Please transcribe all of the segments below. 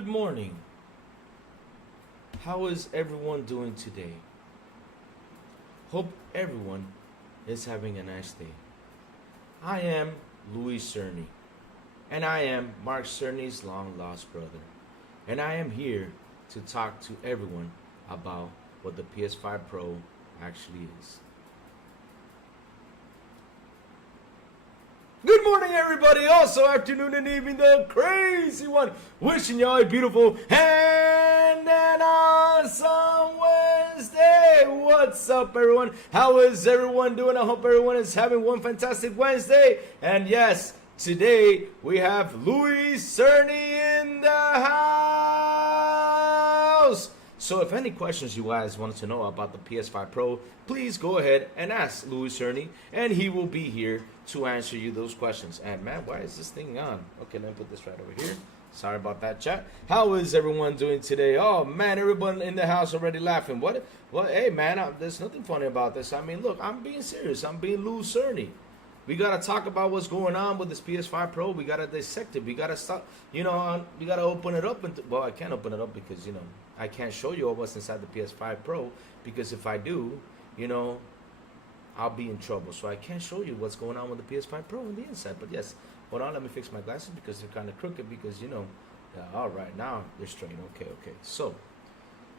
Good morning. How is everyone doing today? Hope everyone is having a nice day. I am Louis Cerny, and I am Mark Cerny's long lost brother. And I am here to talk to everyone about what the PS5 Pro actually is. Good morning, everybody. Also, afternoon and evening, the crazy one. Wishing y'all a beautiful and an awesome Wednesday. What's up, everyone? How is everyone doing? I hope everyone is having one fantastic Wednesday. And yes, today we have Louis Cerny in the house. So if any questions you guys want to know about the PS5 Pro, please go ahead and ask Louis Cerny, and he will be here to answer you those questions. And man, why is this thing on? Okay, let me put this right over here. Sorry about that, chat. How is everyone doing today? Oh man, everyone in the house already laughing. What? Hey man, there's nothing funny about this. I mean, look, I'm being serious. I'm being Louis Cerny. We gotta talk about what's going on with this PS5 Pro. We gotta dissect it. We gotta stop. We gotta open it up. Well, I can't open it up because I can't show you what's inside the PS5 Pro, because if I do, I'll be in trouble. So I can't show you what's going on with the PS5 Pro on the inside. But yes, hold on, let me fix my glasses because they're kind of crooked because, yeah, all right, now they're straight. Okay. So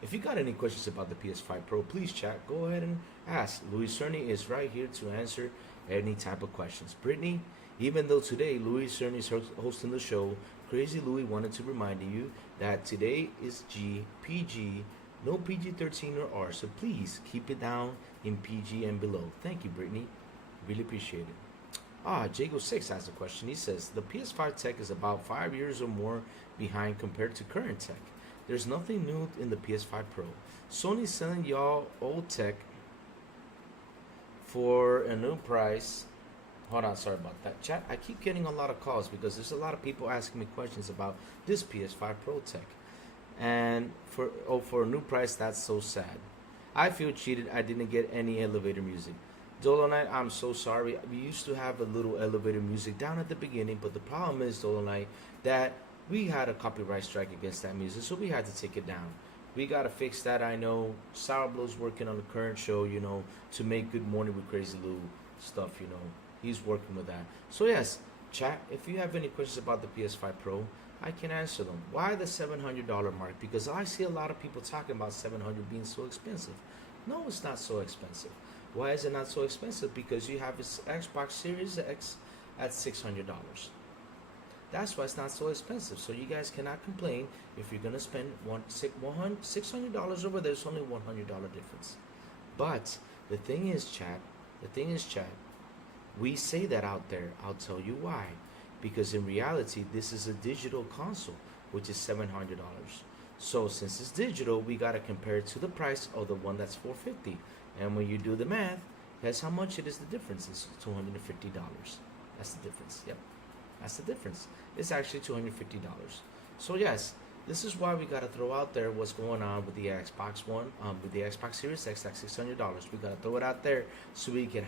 if you got any questions about the PS5 Pro, please chat. Go ahead and ask. Louis Cerny is right here to answer any type of questions. Brittany, even though today Louis Cerny is hosting the show, Crazy Louis wanted to remind you that today is PG, no PG-13 or R, so please keep it down in PG and below. Thank you, Brittany. Really appreciate it. Jago6 has a question. He says, the PS5 tech is about 5 years or more behind compared to current tech. There's nothing new in the PS5 Pro. Sony's selling y'all old tech for a new price. Hold on, sorry about that, chat. I keep getting a lot of calls because there's a lot of people asking me questions about this PS5 Pro tech. And for a new price, that's so sad. I feel cheated. I didn't get any elevator music. Dolomite, I'm so sorry. We used to have a little elevator music down at the beginning, but the problem is, Dolomite, that we had a copyright strike against that music, so we had to take it down. We gotta fix that. I know Sourblow's working on the current show, to make Good Morning with Crazy Lou stuff, He's working with that. So yes, chat, if you have any questions about the PS5 Pro, I can answer them. Why the $700 mark? Because I see a lot of people talking about $700 being so expensive. No, it's not so expensive. Why is it not so expensive? Because you have this Xbox Series X at $600. That's why it's not so expensive. So you guys cannot complain if you're gonna spend $600 over there. It's only $100 difference. But the thing is, chat. We say that out there. I'll tell you why. Because in reality, this is a digital console, which is $700. So since it's digital, we gotta compare it to the price of the one that's $450. And when you do the math, guess how much it is the difference? It's $250. That's the difference. Yep, that's the difference. It's actually $250. So yes, this is why we gotta throw out there what's going on with the Xbox One, with the Xbox Series X at $600. We gotta throw it out there so we can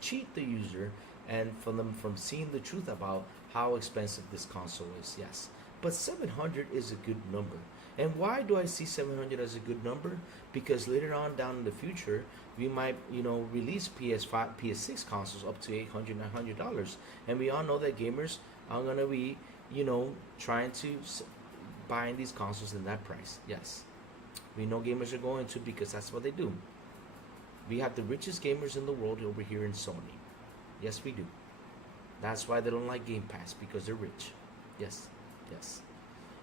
cheat the user and from them from seeing the truth about how expensive this console is. Yes, but 700 is a good number. And why do I see 700 as a good number? Because later on down in the future, we might, release PS5, PS6 consoles up to $800, $900. And we all know that gamers are going to be, trying to buying these consoles in that price. Yes, we know gamers are going to, because that's what they do. We have the richest gamers in the world over here in Sony. Yes, we do. That's why they don't like Game Pass, because they're rich. Yes.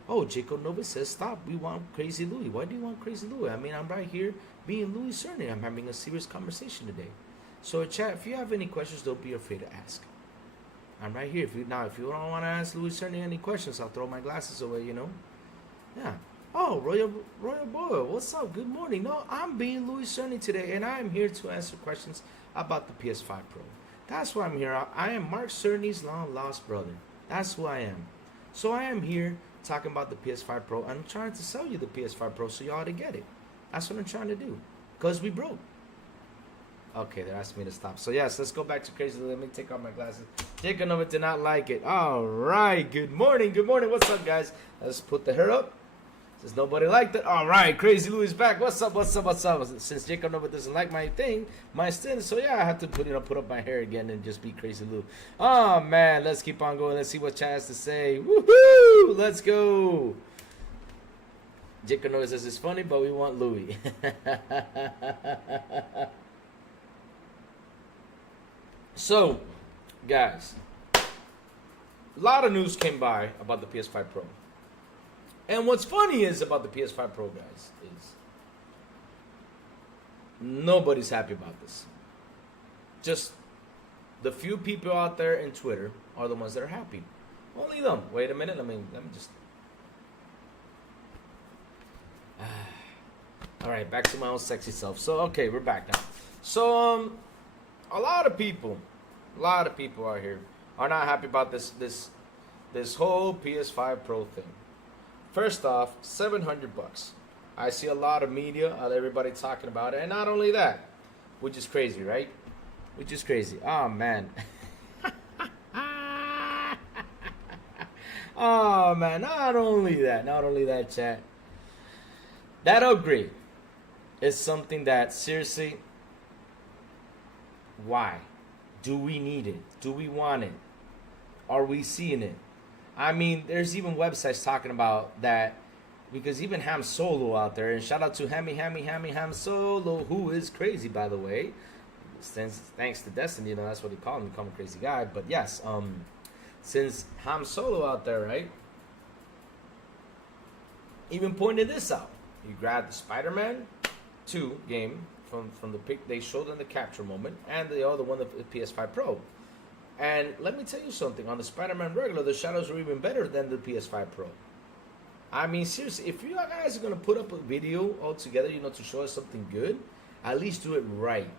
Oh, Jacob Nova says, stop. We want Crazy Louis. Why do you want Crazy Louis? I mean, I'm right here being Louis Cerny. I'm having a serious conversation today. So, chat, if you have any questions, don't be afraid to ask. I'm right here. If you don't want to ask Louis Cerny any questions, I'll throw my glasses away, Yeah. Oh, Royal Boy, what's up? Good morning. No, I'm being Louis Cerny today, and I'm here to answer questions about the PS5 Pro. That's why I'm here. I am Mark Cerny's long lost brother. That's who I am. So I am here talking about the PS5 Pro. I'm trying to sell you the PS5 Pro so y'all to get it. That's what I'm trying to do. Because we broke. Okay, they're asking me to stop. So yes, let's go back to Crazy Lou. Let me take off my glasses. Jacob Nova did not like it. All right, good morning, good morning. What's up, guys? Let's put the hair up. Since nobody liked it. All right, Crazy Lou is back. What's up, what's up, what's up? Since Jacob Nova doesn't like my thing, my stint, so yeah, I have to put up my hair again and just be Crazy Lou. Oh man, let's keep on going. Let's see what Chad has to say. Woohoo! Let's go. Jacob Nova says it's funny, but we want Louis. So, guys, a lot of news came by about the PS5 Pro. And what's funny is about the PS5 Pro, guys, is nobody's happy about this. Just the few people out there in Twitter are the ones that are happy. Only them. Wait a minute. Let me just. All right, back to my own sexy self. So, okay, we're back now. So, a lot of people out here are not happy about this whole PS5 Pro thing. First off, $700. I see a lot of media, everybody talking about it, and not only that, which is crazy, right? Which is crazy. Oh man. Oh man, not only that, chat. That upgrade is something that, seriously, why? Do we need it? Do we want it? Are we seeing it? I mean, there's even websites talking about that, because even Ham Solo out there, and shout out to Ham Solo, who is crazy, by the way. Thanks to Destiny, you know, that's what he called him, become a crazy guy. But yes, since Ham Solo out there, right, even pointed this out. You grab the Spider-Man 2 game from the pic they showed in the capture moment, and the other one, the PS5 Pro. And let me tell you something, on the Spider-Man regular, the shadows were even better than the PS5 Pro. I mean, seriously, if you guys are going to put up a video all together, you know, to show us something good, at least do it right.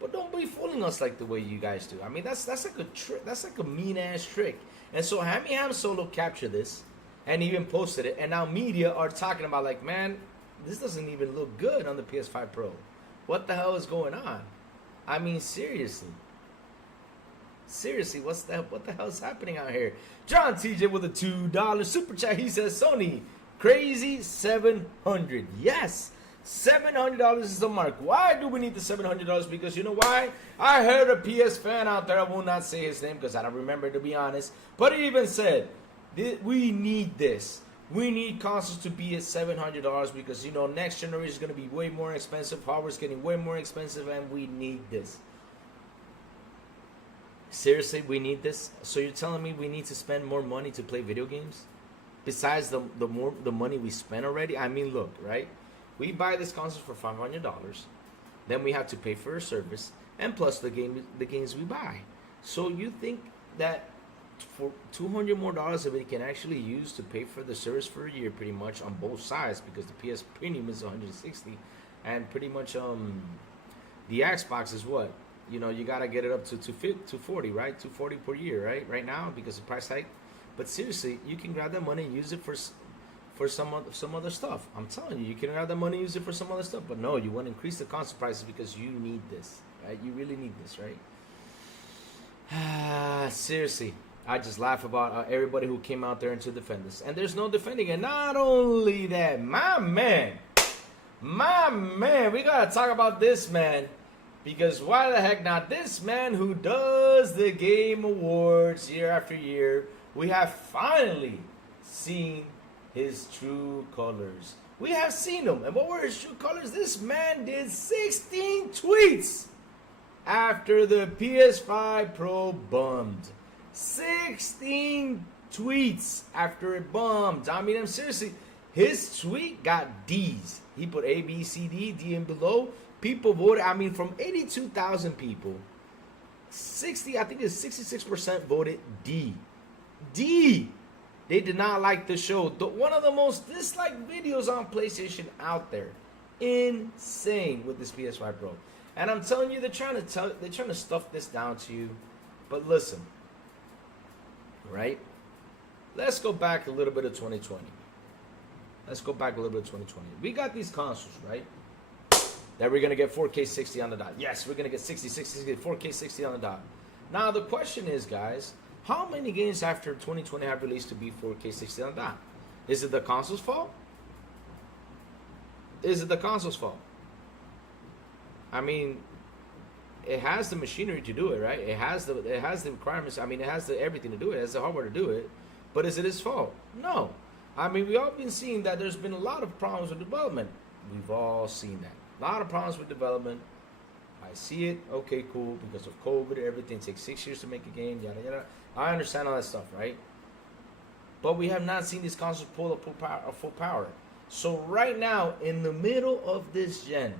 But don't be fooling us like the way you guys do. I mean, that's like a trick. That's like a mean-ass trick. And so Ham Solo captured this and even posted it, and now media are talking about, like, man, this doesn't even look good on the PS5 Pro. What the hell is going on? I mean, seriously. Seriously, what the hell is happening out here? John TJ with a $2 super chat. He says, Sony, crazy 700. Yes, $700 is the mark. Why do we need the $700? Because you know why? I heard a PS fan out there. I will not say his name because I don't remember, to be honest. But he even said, we need this. We need consoles to be at $700 because, you know, next generation is going to be way more expensive. Hardware's getting way more expensive, and we need this. Seriously, we need this? So you're telling me we need to spend more money to play video games? Besides the money we spent already? I mean, look, right? We buy this console for $500. Then we have to pay for a service, and plus the games we buy. So you think that for $200 more that we can actually use to pay for the service for a year, pretty much on both sides, because the PS Premium is $160, and pretty much the Xbox is what? You know, you gotta get it up to $240, right? $240 per year, right now, because of price hike. But seriously, you can grab that money and use it for some other stuff. I'm telling you can grab that money and use it for some other stuff. But no, you want to increase the console prices because you need this, right? You really need this, right? Seriously, I just laugh about everybody who came out there and to defend this. And there's no defending it. Not only that, my man, we gotta talk about this man. Because why the heck not? This man who does the Game Awards year after year, we have finally seen his true colors. We have seen him. And what were his true colors? This man did 16 tweets after the PS5 Pro bummed. 16 tweets after it bummed. I mean, I'm seriously, his tweet got D's. He put A, B, C, D and below. People voted, I mean, from 82,000 people, I think it's 66% voted D. D! They did not like the show. One of the most disliked videos on PlayStation out there. Insane with this PS5 Pro. And I'm telling you, they're trying to stuff this down to you. But listen, right? Let's go back a little bit of 2020. We got these consoles, right? that we're going to get 4K 60 on the dot. Yes, we're going to get 60, 60, 60, 4K 60 on the dot. Now, the question is, guys, how many games after 2020 have released to be 4K 60 on the dot? Is it the console's fault? Is it the console's fault? I mean, it has the machinery to do it, right? It has the requirements. I mean, it has everything to do it. It has the hardware to do it. But is it its fault? No. I mean, we all been seeing that there's been a lot of problems with development. We've all seen that. A lot of problems with development. I see it. Okay, cool. Because of COVID, everything takes 6 years to make a game. Yada yada. I understand all that stuff, right? But we have not seen these consoles pull up full power. So right now, in the middle of this gen,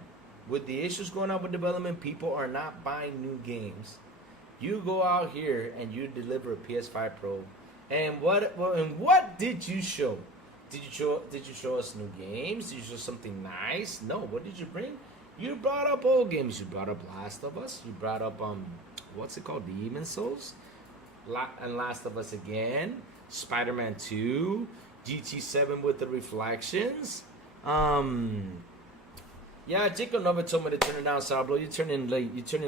with the issues going on with development, people are not buying new games. You go out here and you deliver a PS5 Pro, and what did you show? Did you show us new games? Did you show something nice? No. What did you bring? You brought up old games. You brought up Last of Us. You brought up what's it called? Demon's Souls, and Last of Us again. Spider-Man 2, GT7 with the reflections. Yeah, Jacob Nova told me to turn it down, Sourblow. You turn in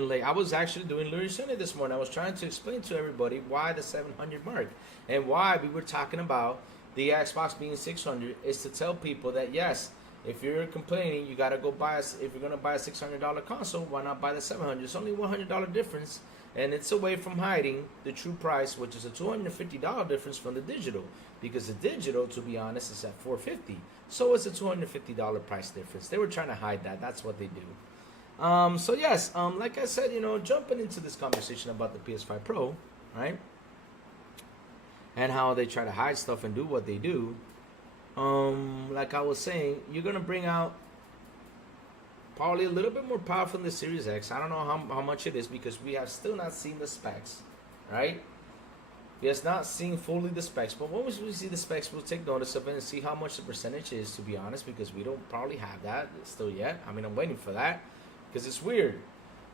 late. I was actually doing Lurie Sunday this morning. I was trying to explain to everybody why the 700 mark and why we were talking about the Xbox being 600 is to tell people that yes, if you're complaining, you gotta go buy if you're gonna buy a $600 console, why not buy the 700? It's only $100 difference, and it's a way from hiding the true price, which is a $250 difference from the digital, because the digital, to be honest, is at $450. So it's a $250 price difference. They were trying to hide that. That's what they do. So yes, like I said, jumping into this conversation about the PS5 Pro, right? And how they try to hide stuff and do what they do. Like I was saying, you're gonna bring out probably a little bit more powerful than the Series X. I don't know how much it is because we have still not seen the specs, right? We have not seen fully the specs, but when we see the specs, we'll take notice of it and see how much the percentage is, to be honest, because we don't probably have that still yet. I mean, I'm waiting for that because it's weird.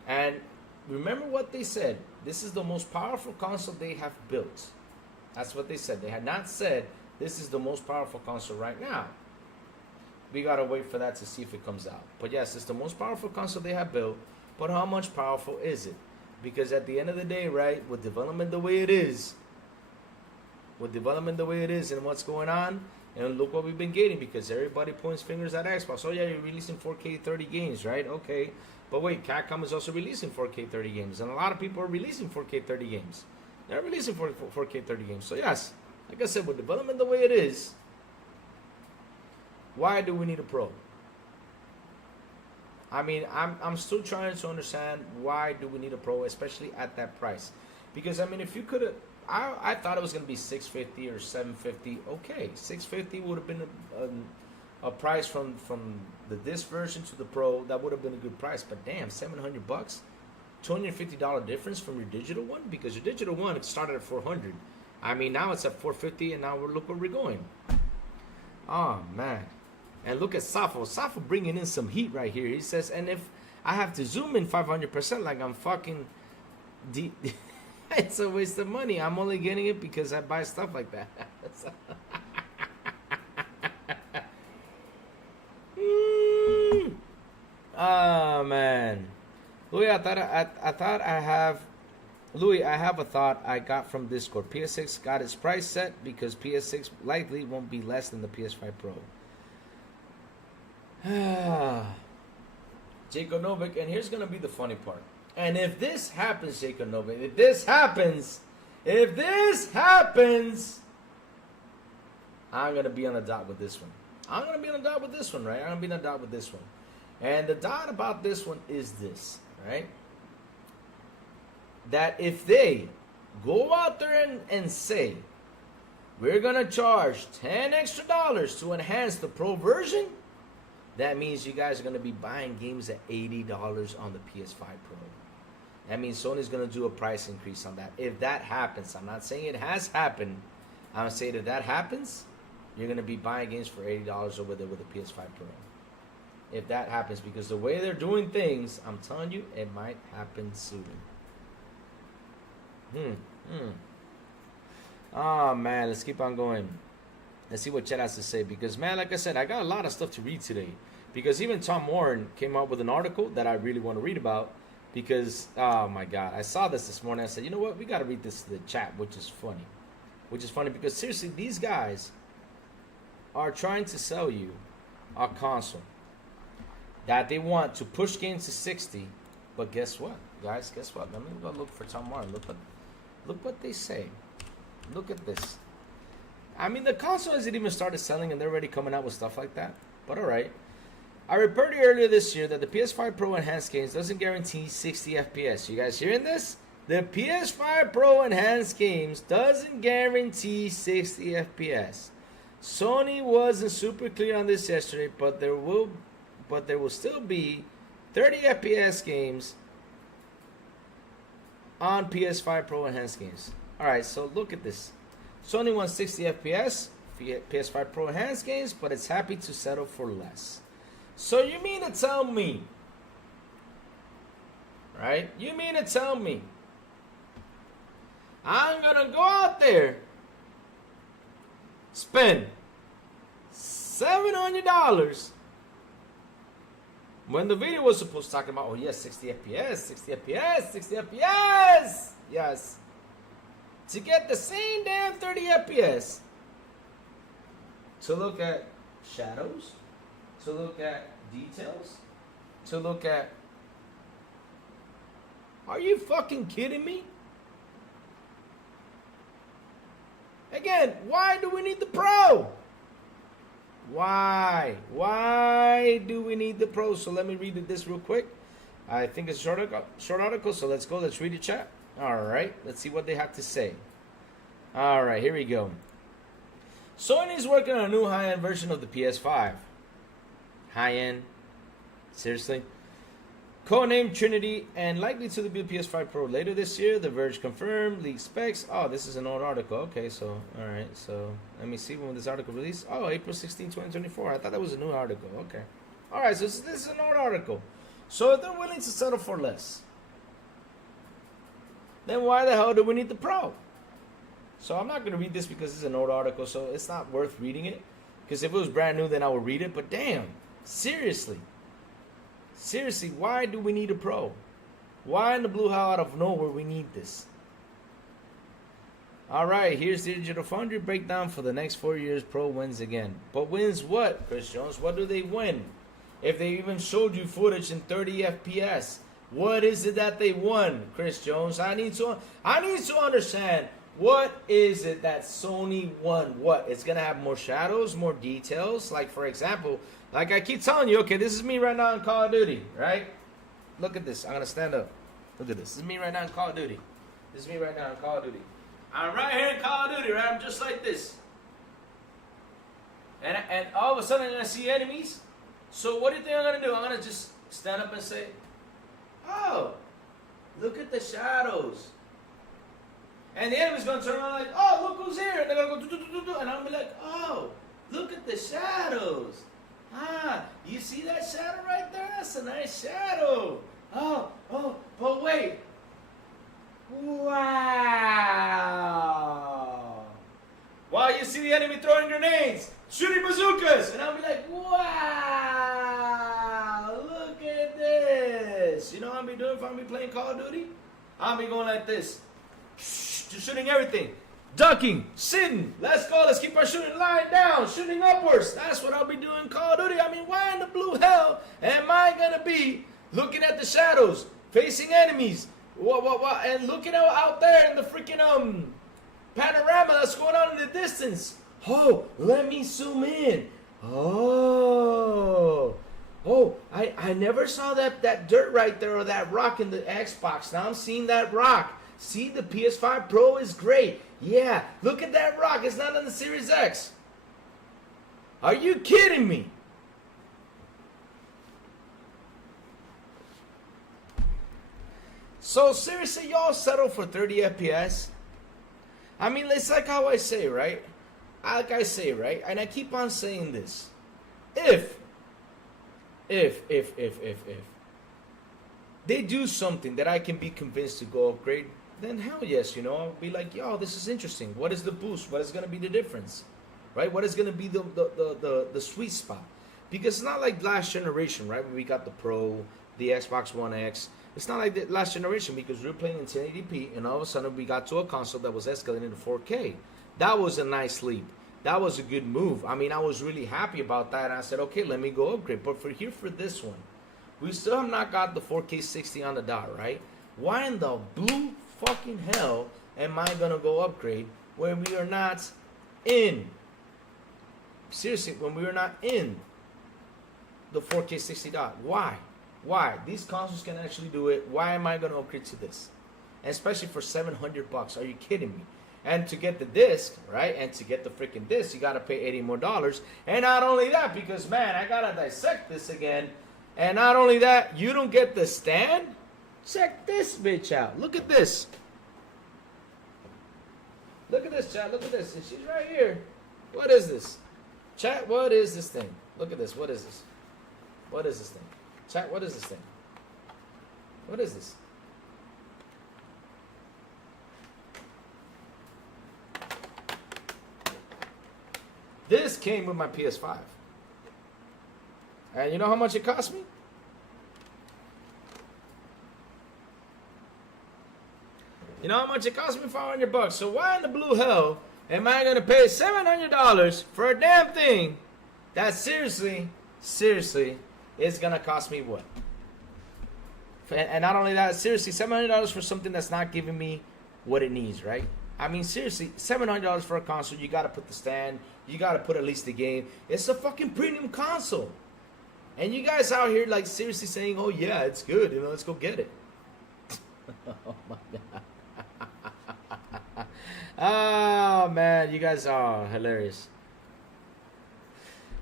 And remember what they said. This is the most powerful console they have built. That's what they said. They had not said this is the most powerful console right now. We got to wait for that to see if it comes out. But yes, it's the most powerful console they have built. But how much powerful is it? Because at the end of the day, right, with development the way it is, and what's going on, and look what we've been getting, because everybody points fingers at Xbox. Oh yeah, you're releasing 4K 30 games, right? Okay. But wait, Capcom is also releasing 4K 30 games, and a lot of people are releasing 4K 30 games. They're releasing 4K 30 games. So yes, like I said, with development the way it is, why do we need a Pro? I mean, I'm still trying to understand why do we need a Pro, especially at that price. Because I mean, if you could have, I thought it was going to be $650 or $750. Okay, $650 would have been a price from the disc version to the Pro. That would have been a good price. But damn, $700, $250 difference from your digital one, because your digital one started at $400. I mean, now it's at $450, and now look where we're going. Oh man, and look at Safo. Safo bringing in some heat right here. He says, and if I have to zoom in 500%, like I'm fucking it's a waste of money. I'm only getting it because I buy stuff like that. Oh man, Louis, I have a thought I got from Discord. PS6 got its price set because PS6 likely won't be less than the PS5 Pro. Jacob Novik, and here's gonna be the funny part. And if this happens, Jacob Novik, if this happens, I'm gonna be on the dot with this one. Right? I'm gonna be on the dot with this one. And the dot about this one is this, right? That if they go out there and say, we're gonna charge $10 extra to enhance the Pro version, that means you guys are gonna be buying games at $80 on the PS5 Pro. That means Sony's gonna do a price increase on that. If that happens, I'm not saying it has happened. I'm saying if that happens, you're gonna be buying games for $80 over there with the PS5 Pro. If that happens, because the way they're doing things, I'm telling you, it might happen soon. Oh man, let's keep on going. Let's see what Chet has to say, because man, like I said, I got a lot of stuff to read today. because even Tom Warren came out with an article that I really want to read about. Because, oh my God, I saw this morning. I said, you know what? We got to read this to the chat, which is funny. Which is funny because, seriously, these guys are trying to sell you a console that they want to push games to 60. But guess what, guys? Guess what? Let me go look for Tom Warren. Look what they say. Look at this. I mean, the console hasn't even started selling, and they're already coming out with stuff like that. But all right. I reported earlier this year that the PS5 Pro Enhanced Games doesn't guarantee 60 FPS. You guys hearing this? The PS5 Pro Enhanced Games doesn't guarantee 60 FPS. Sony wasn't super clear on this yesterday, but there will still be 30 FPS games on PS5 Pro Enhanced Games. All right, so look at this. Sony wants 60 FPS PS5 Pro Enhanced Games, but it's happy to settle for less. So you mean to tell me, right? You mean to tell me I'm gonna go out there, spend $700 when the video was supposed to talk about, oh yes, 60 FPS, 60 FPS, 60 FPS, yes, to get the same damn 30 FPS, to look at shadows, to look at details, to look at, are you fucking kidding me? Again, why do we need the Pro? Why? Why do we need the Pro? So let me read this real quick. I think it's a short article, so let's go. Let's read the chat. All right, let's see what they have to say. All right, here we go. Sony's working on a new high-end version of the PS5. High-end? Seriously? Codenamed Trinity and likely to be the PS5 Pro later this year. The Verge confirmed leaked specs. Oh, this is an old article. Okay, so all right. So let me see when this article released. Oh, April 16, 2024. I thought that was a new article. Okay. All right, so this is an old article. So if they're willing to settle for less, then why the hell do we need the Pro? So I'm not going to read this because it's an old article, so it's not worth reading it. Because if it was brand new, then I would read it. But damn, seriously. Seriously, why do we need a Pro? Why in the blue hell out of nowhere we need this? All right, here's the Digital Foundry breakdown for the next 4 years. Pro wins again. But wins what, Chris Jones? What do they win? If they even showed you footage in 30 FPS, what is it that they won, Chris Jones? I need to understand, what is it that Sony won? What? It's going to have more shadows, more details. Like, for example, like I keep telling you, okay, this is me right now in Call of Duty, right? Look at this. I'm going to stand up. Look at this. This is me right now in Call of Duty. This is me right now in Call of Duty. I'm right here in Call of Duty, right? I'm just like this. And all of a sudden I'm going to see enemies. So what do you think I'm going to do? I'm going to just stand up and say, oh, look at the shadows. And the enemy's going to turn around like, oh, look who's here. And they're going to go, do. And I'm going to be like, oh, look at the shadows. Ah, you see that shadow right there? That's a nice shadow. Oh, but wait. Wow. Wow, you see the enemy throwing grenades, shooting bazookas. And I'll be like, wow, look at this. You know what I'll be doing if I'm playing Call of Duty? I'll be going like this. Just shooting everything. Ducking, sitting, let's go, let's keep our shooting, lying down, shooting upwards. That's what I'll be doing in Call of Duty. I mean, why in the blue hell am I going to be looking at the shadows, facing enemies, and looking out there in the freaking panorama that's going on in the distance? Oh, let me zoom in. Oh, I never saw that dirt right there or that rock in the Xbox. Now I'm seeing that rock. See, the PS5 Pro is great. Yeah, look at that rock. It's not on the Series X. Are you kidding me? So seriously, y'all settle for 30 FPS? I mean, it's like how I say, right? Like I say, right? And I keep on saying this. If they do something that I can be convinced to go upgrade, then hell yes, you know, I'll be like, yo, this is interesting. What is the boost? What is going to be the difference? Right? What is going to be the sweet spot? Because it's not like last generation, right? When we got the Pro, the Xbox One X. It's not like the last generation because we were playing in 1080p, and all of a sudden we got to a console that was escalating to 4K. That was a nice leap. That was a good move. I mean, I was really happy about that. And I said, okay, let me go upgrade. But for this one, we still have not got the 4K 60 on the dot, right? Why in the blue fucking hell am I gonna go upgrade when we are not in? Seriously, when we are not in the 4K 60 dot. Why? Why? These consoles can actually do it. Why am I gonna upgrade to this? And especially for $700. Are you kidding me? And to get the disc, right? And to get the freaking disc, you gotta pay $80 more. And not only that, because man, I gotta dissect this again. And not only that, you don't get the stand. Check this bitch out. Look at this. Look at this, chat. Look at this. And she's right here. What is this? Chat, what is this thing? Look at this. What is this? What is this thing? Chat, what is this thing? What is this? This came with my PS5. And you know how much it cost me? You know how much it cost me? $500. So why in the blue hell am I going to pay $700 for a damn thing that seriously is going to cost me what? And not only that, seriously, $700 for something that's not giving me what it needs, right? I mean, seriously, $700 for a console, you got to put the stand, you got to put at least the game. It's a fucking premium console. And you guys out here, like, seriously saying, oh, yeah, it's good, you know, let's go get it. Oh, my God. Oh, man, you guys are hilarious.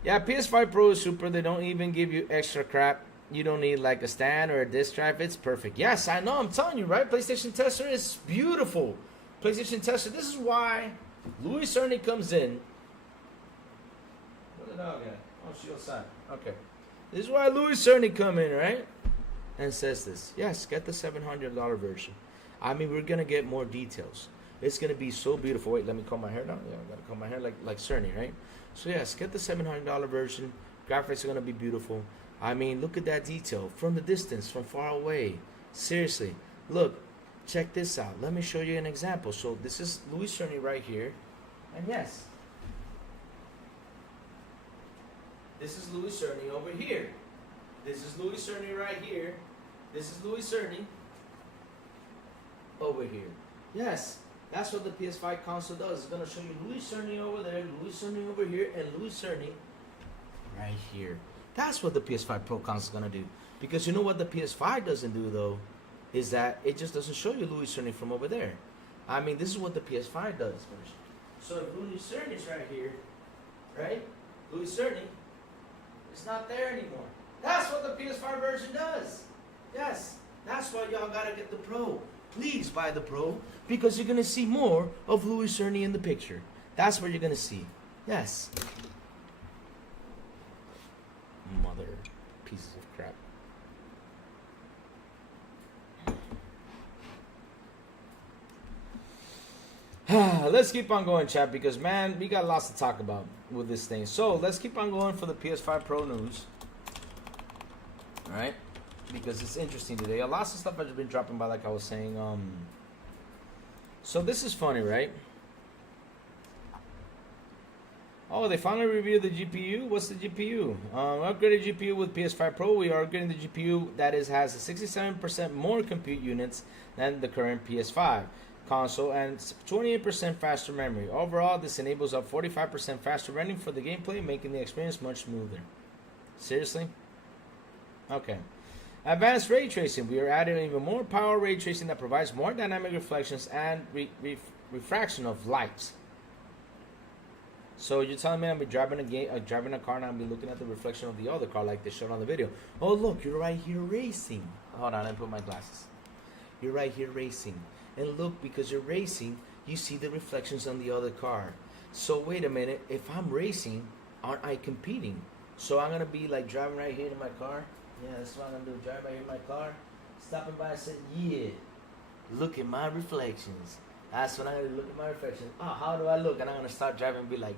Yeah, PS5 Pro is super. They don't even give you extra crap. You don't need, like, a stand or a disc drive. It's perfect. Yes, I know, I'm telling you, right? PlayStation Tester is beautiful. PlayStation Tester, this is why Louis Cerny comes in. Where the dog at? Oh, she's outside. Okay. This is why Louis Cerny come in, right? And says this. Yes, get the $700 version. I mean, we're going to get more details. It's going to be so beautiful. Wait, let me comb my hair down. Yeah, I got to comb my hair like Cerny, right? So, yes, get the $700 version. Graphics are going to be beautiful. I mean, look at that detail. From the distance, from far away. Seriously. Look, check this out. Let me show you an example. So, this is Louis Cerny right here. And yes, this is Louis Cerny over here. This is Louis Cerny right here. This is Louis Cerny over here. Yes, that's what the PS5 console does. It's going to show you Louis Cerny over there, Louis Cerny over here, and Louis Cerny right here. That's what the PS5 Pro console is going to do. Because you know what the PS5 doesn't do, though, is that it just doesn't show you Louis Cerny from over there. I mean, this is what the PS5 does. So if Louis Cerny is right here, right? Louis Cerny, it's not there anymore. That's what the PS5 version does. Yes, that's why y'all gotta get the Pro. Please buy the Pro because you're gonna see more of Louis Cerny in the picture. That's what you're gonna see. Yes. Mother pieces of crap. Let's keep on going, chat, because man, we got lots to talk about with this thing. So let's keep on going for the PS5 Pro news. All right, because it's interesting today. Lots of stuff has been dropping by, like I was saying. So this is funny, right? Oh, they finally revealed the GPU. What's the GPU? Upgraded GPU with PS5 Pro. We are upgrading the GPU that has a 67% more compute units than the current PS5 console and 28% faster memory. Overall, this enables up 45% faster rendering for the gameplay, making the experience much smoother. Seriously? Okay. Advanced ray tracing. We are adding even more power ray tracing that provides more dynamic reflections and refraction of light. So you're telling me I'm driving a car and I'll be looking at the reflection of the other car like they showed on the video. Oh look, you're right here racing. Hold on, let me put my glasses. You're right here racing. And look, because you're racing, you see the reflections on the other car. So wait a minute, if I'm racing, aren't I competing? So I'm gonna be like driving right here in my car. Yeah, that's what I'm gonna do. Driving right here in my car, stopping by and saying, yeah, look at my reflections. That's when I'm gonna look at my reflection. Oh, how do I look? And I'm gonna start driving and be like,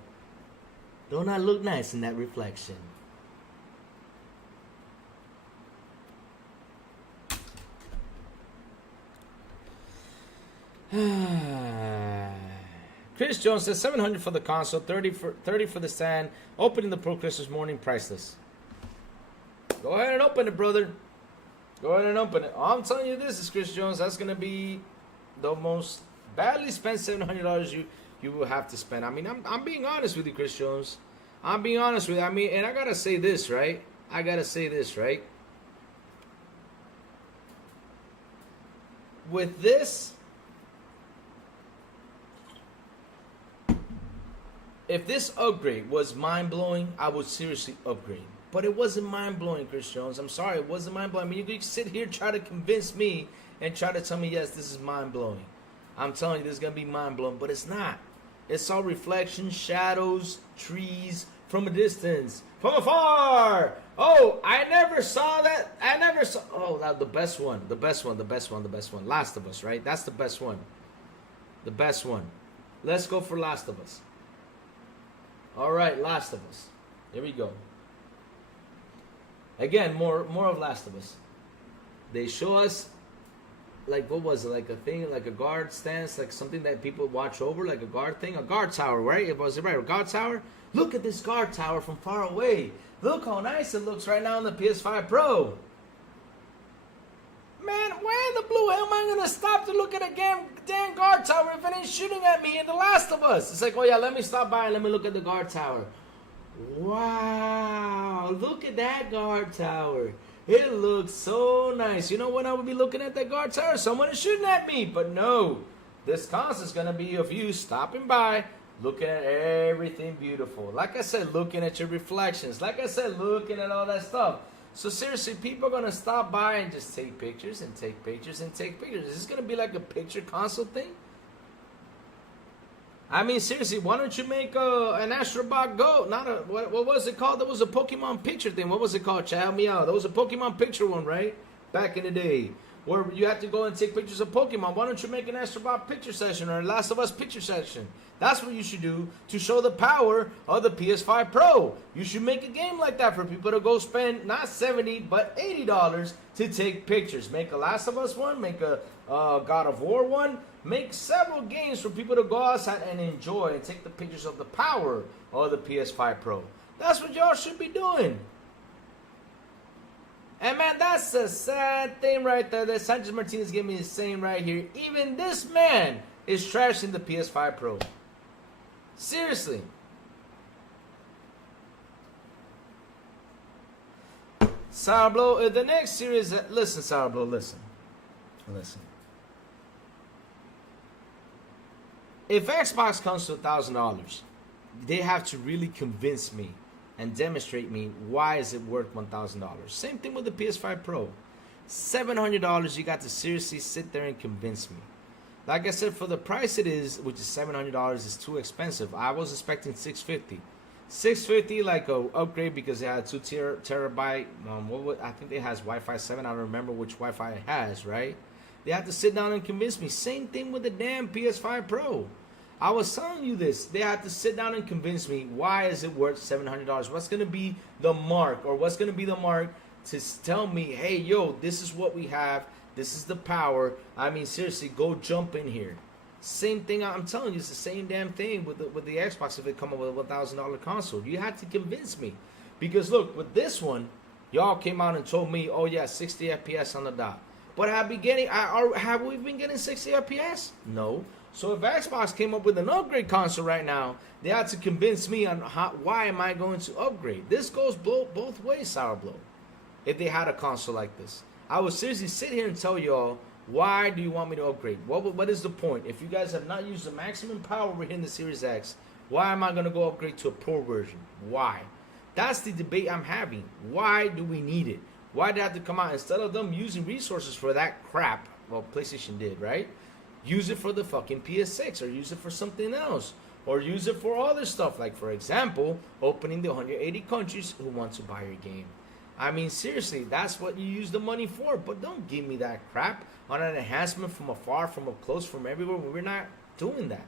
don't I look nice in that reflection? Chris Jones says 700 for the console, 30 for the stand. Opening the Pro Christmas morning, priceless. Go ahead and open it, brother. Go ahead and open it. I'm telling you this is Chris Jones. That's gonna be the most badly spent $700 you will have to spend. I mean, I'm being honest with you, Chris Jones. I'm being honest with you. I mean, and I gotta say this, right? With this, if this upgrade was mind-blowing, I would seriously upgrade. But it wasn't mind-blowing, Chris Jones. I'm sorry, it wasn't mind-blowing. I mean, you could sit here, try to convince me, and try to tell me, yes, this is mind-blowing. I'm telling you, this is going to be mind-blowing, but it's not. It's all reflections, shadows, trees, from a distance, from afar. Oh, I never saw that. Oh, that, the best one. Last of Us, right? That's the best one. The best one. Let's go for Last of Us. All right, Last of Us. Here we go. Again, more of Last of Us. They show us, like, what was it? Like a thing, like a guard stance, like something that people watch over, like a guard thing, a guard tower, right? Was it right? A guard tower? Look at this guard tower from far away. Look how nice it looks right now on the PS5 Pro. Man, where in the blue hell am I going to stop to look at a damn guard tower if it ain't shooting at me in The Last of Us? It's like, oh yeah, let me stop by and let me look at the guard tower. Wow, look at that guard tower. It looks so nice. You know when I would be looking at that guard tower? Someone is shooting at me. But no, this console is going to be of you stopping by, looking at everything beautiful. Like I said, looking at your reflections. Like I said, looking at all that stuff. So seriously, people are going to stop by and just take pictures and take pictures and take pictures. Is this going to be like a picture console thing? I mean, seriously, why don't you make an Astrobot Go? Not a, what was it called? There was a Pokemon picture thing. What was it called? Help me out. There was a Pokemon picture one, right? Back in the day. Where you had to go and take pictures of Pokemon. Why don't you make an Astrobot picture session or a Last of Us picture session? That's what you should do to show the power of the PS5 Pro. You should make a game like that for people to go spend not $70 but $80 to take pictures. Make a Last of Us one, make a God of War one, make several games for people to go outside and enjoy and take the pictures of the power of the PS5 Pro. That's what y'all should be doing. And man, that's a sad thing right there that Sanchez Martinez gave me the same right here. Even this man is trashing the PS5 Pro. Seriously. Sourblow, the next series, listen, Sourblow, listen. If Xbox comes to $1,000, they have to really convince me and demonstrate me why is it worth $1,000. Same thing with the PS5 Pro. $700, you got to seriously sit there and convince me. Like I said, for the price it is, which is $700, is too expensive. I was expecting $650. $650 like a upgrade because it had 2 terabyte. I think it has Wi-Fi 7. I don't remember which Wi-Fi it has, right? They have to sit down and convince me. Same thing with the damn PS5 Pro. I was telling you this. They have to sit down and convince me why is it worth $700. What's going to be the mark, or what's going to be the mark to tell me, hey, yo, this is what we have. This is the power. I mean, seriously, go jump in here. Same thing. I'm telling you, it's the same damn thing with the Xbox. If it come up with a $1,000 console, you had to convince me, because look, with this one, y'all came out and told me, oh yeah, 60 FPS on the dot. But have we been getting 60 FPS? No. So if Xbox came up with an upgrade console right now, they had to convince me on why am I going to upgrade. This goes both ways, Sourblow. If they had a console like this, I would seriously sit here and tell y'all, why do you want me to upgrade? What is the point? If you guys have not used the maximum power within the Series X, why am I going to go upgrade to a Pro version? Why? That's the debate I'm having. Why do we need it? Why did they have to come out instead of them using resources for that crap? Well, PlayStation did, right? Use it for the fucking PS6, or use it for something else, or use it for other stuff, like, for example, opening the 180 countries who want to buy your game. I mean, seriously, that's what you use the money for. But don't give me that crap on an enhancement from afar, from up close, from everywhere. We're not doing that.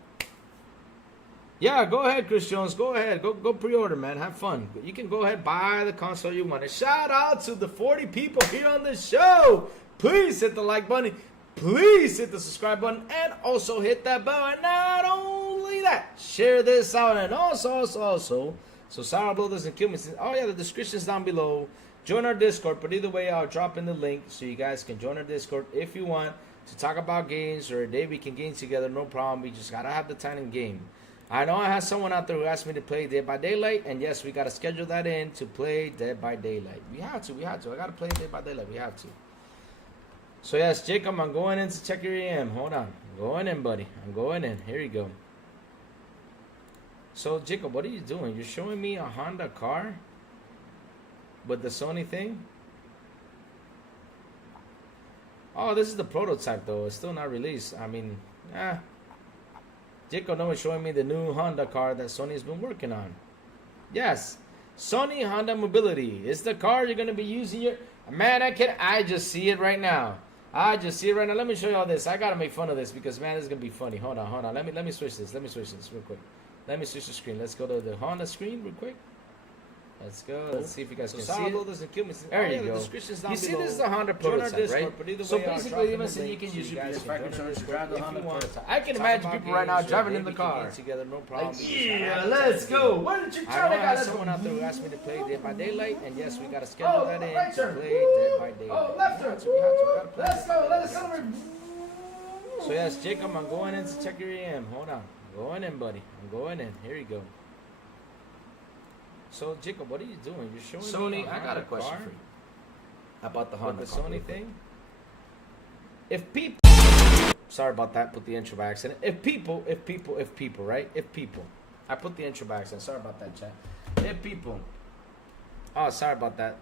Yeah, go ahead, Chris Jones. Go ahead. Go pre-order, man. Have fun. You can go ahead, buy the console you want. And shout out to the 40 people here on the show. Please hit the like button. please hit the subscribe button and also hit that bell. And not only that, share this out. And also, so Sourblow doesn't kill me. Oh yeah, the description's down below. Join our Discord, but either way, I'll drop in the link so you guys can join our Discord if you want to talk about games or a day we can game together. No problem. We just gotta have the time in game. I know I have someone out there who asked me to play Dead by Daylight, and yes, we gotta schedule that in to play Dead by Daylight. We have to. I gotta play Dead by Daylight. We have to. So yes, Jacob, I'm going in to check your EM. Hold on. I'm going in, buddy. I'm going in. Here you go. So, Jacob, what are you doing? You're showing me a Honda car with the Sony thing? Oh, this is the prototype, though. It's still not released. I mean, Jacob, no, is showing me the new Honda car that Sony's been working on. Yes, Sony Honda Mobility. It's the car you're going to be using your... Man, I just see it right now. Let me show you all this. I got to make fun of this because, man, it's going to be funny. Hold on. Let me switch this. Real quick. Let me switch the screen. Let's go to the Honda screen real quick. Let's go. Let's see if you guys can see it. Doesn't kill me. There you go. You see, this is the Honda prototype, right? So basically, even so you can use your PS5 controllers to drive the Honda prototype. I can imagine people right now driving in the car. Together, no problem. Yeah, let's go. Why did you try to get someone out there who asked me to play Dead by Daylight, and yes, we got to schedule that in to play Dead by Daylight. Oh, left turn. Let's go. Let's celebrate. So yes, Jacob, I'm going in to check your EM. Hold on. Going in, buddy. I'm going in. Here you go. So, Jacob, what are you doing? You're showing me I got a question for you about the Honda Sony thing. If people... Sorry about that. Put the intro by accident. If people, right? If people. I put the intro by accident. Sorry about that, chat. If people... Oh, sorry about that.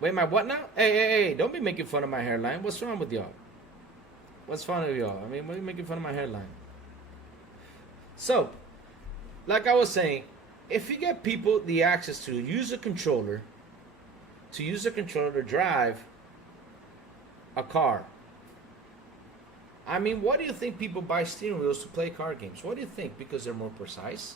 Wait, my what now? Hey. Don't be making fun of my hairline. What's wrong with y'all? What's fun with y'all? I mean, why are you making fun of my hairline? So, like I was saying, if you get people the access to use a controller, to drive a car, I mean, what do you think people buy steering wheels to play car games? What do you think? Because they're more precise?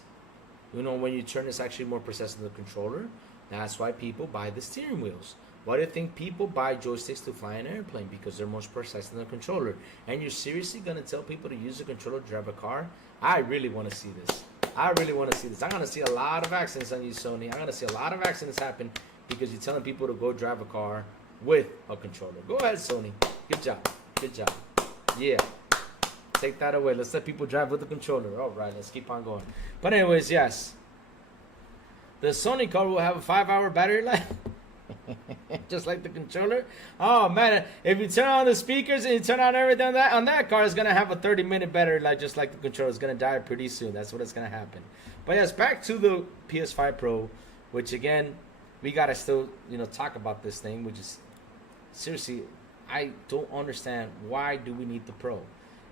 You know, when you turn, it's actually more precise than the controller. That's why people buy the steering wheels. Why do you think people buy joysticks to fly an airplane? Because they're most precise than the controller. And you're seriously going to tell people to use a controller to drive a car? I really want to see this. I'm going to see a lot of accidents on you, Sony. I'm going to see a lot of accidents happen because you're telling people to go drive a car with a controller. Go ahead, Sony. Good job. Yeah. Take that away. Let's let people drive with the controller. All right, let's keep on going. But anyways, yes. The Sony car will have a 5-hour battery life. Just like the controller. Oh man, if you turn on the speakers and you turn on everything on that car, it's gonna have a 30-minute battery life, just like the controller. It's gonna die pretty soon. That's what it's gonna happen. But yes, back to the PS5 Pro, which again, we gotta still talk about this thing, which is seriously, I don't understand why do we need the Pro.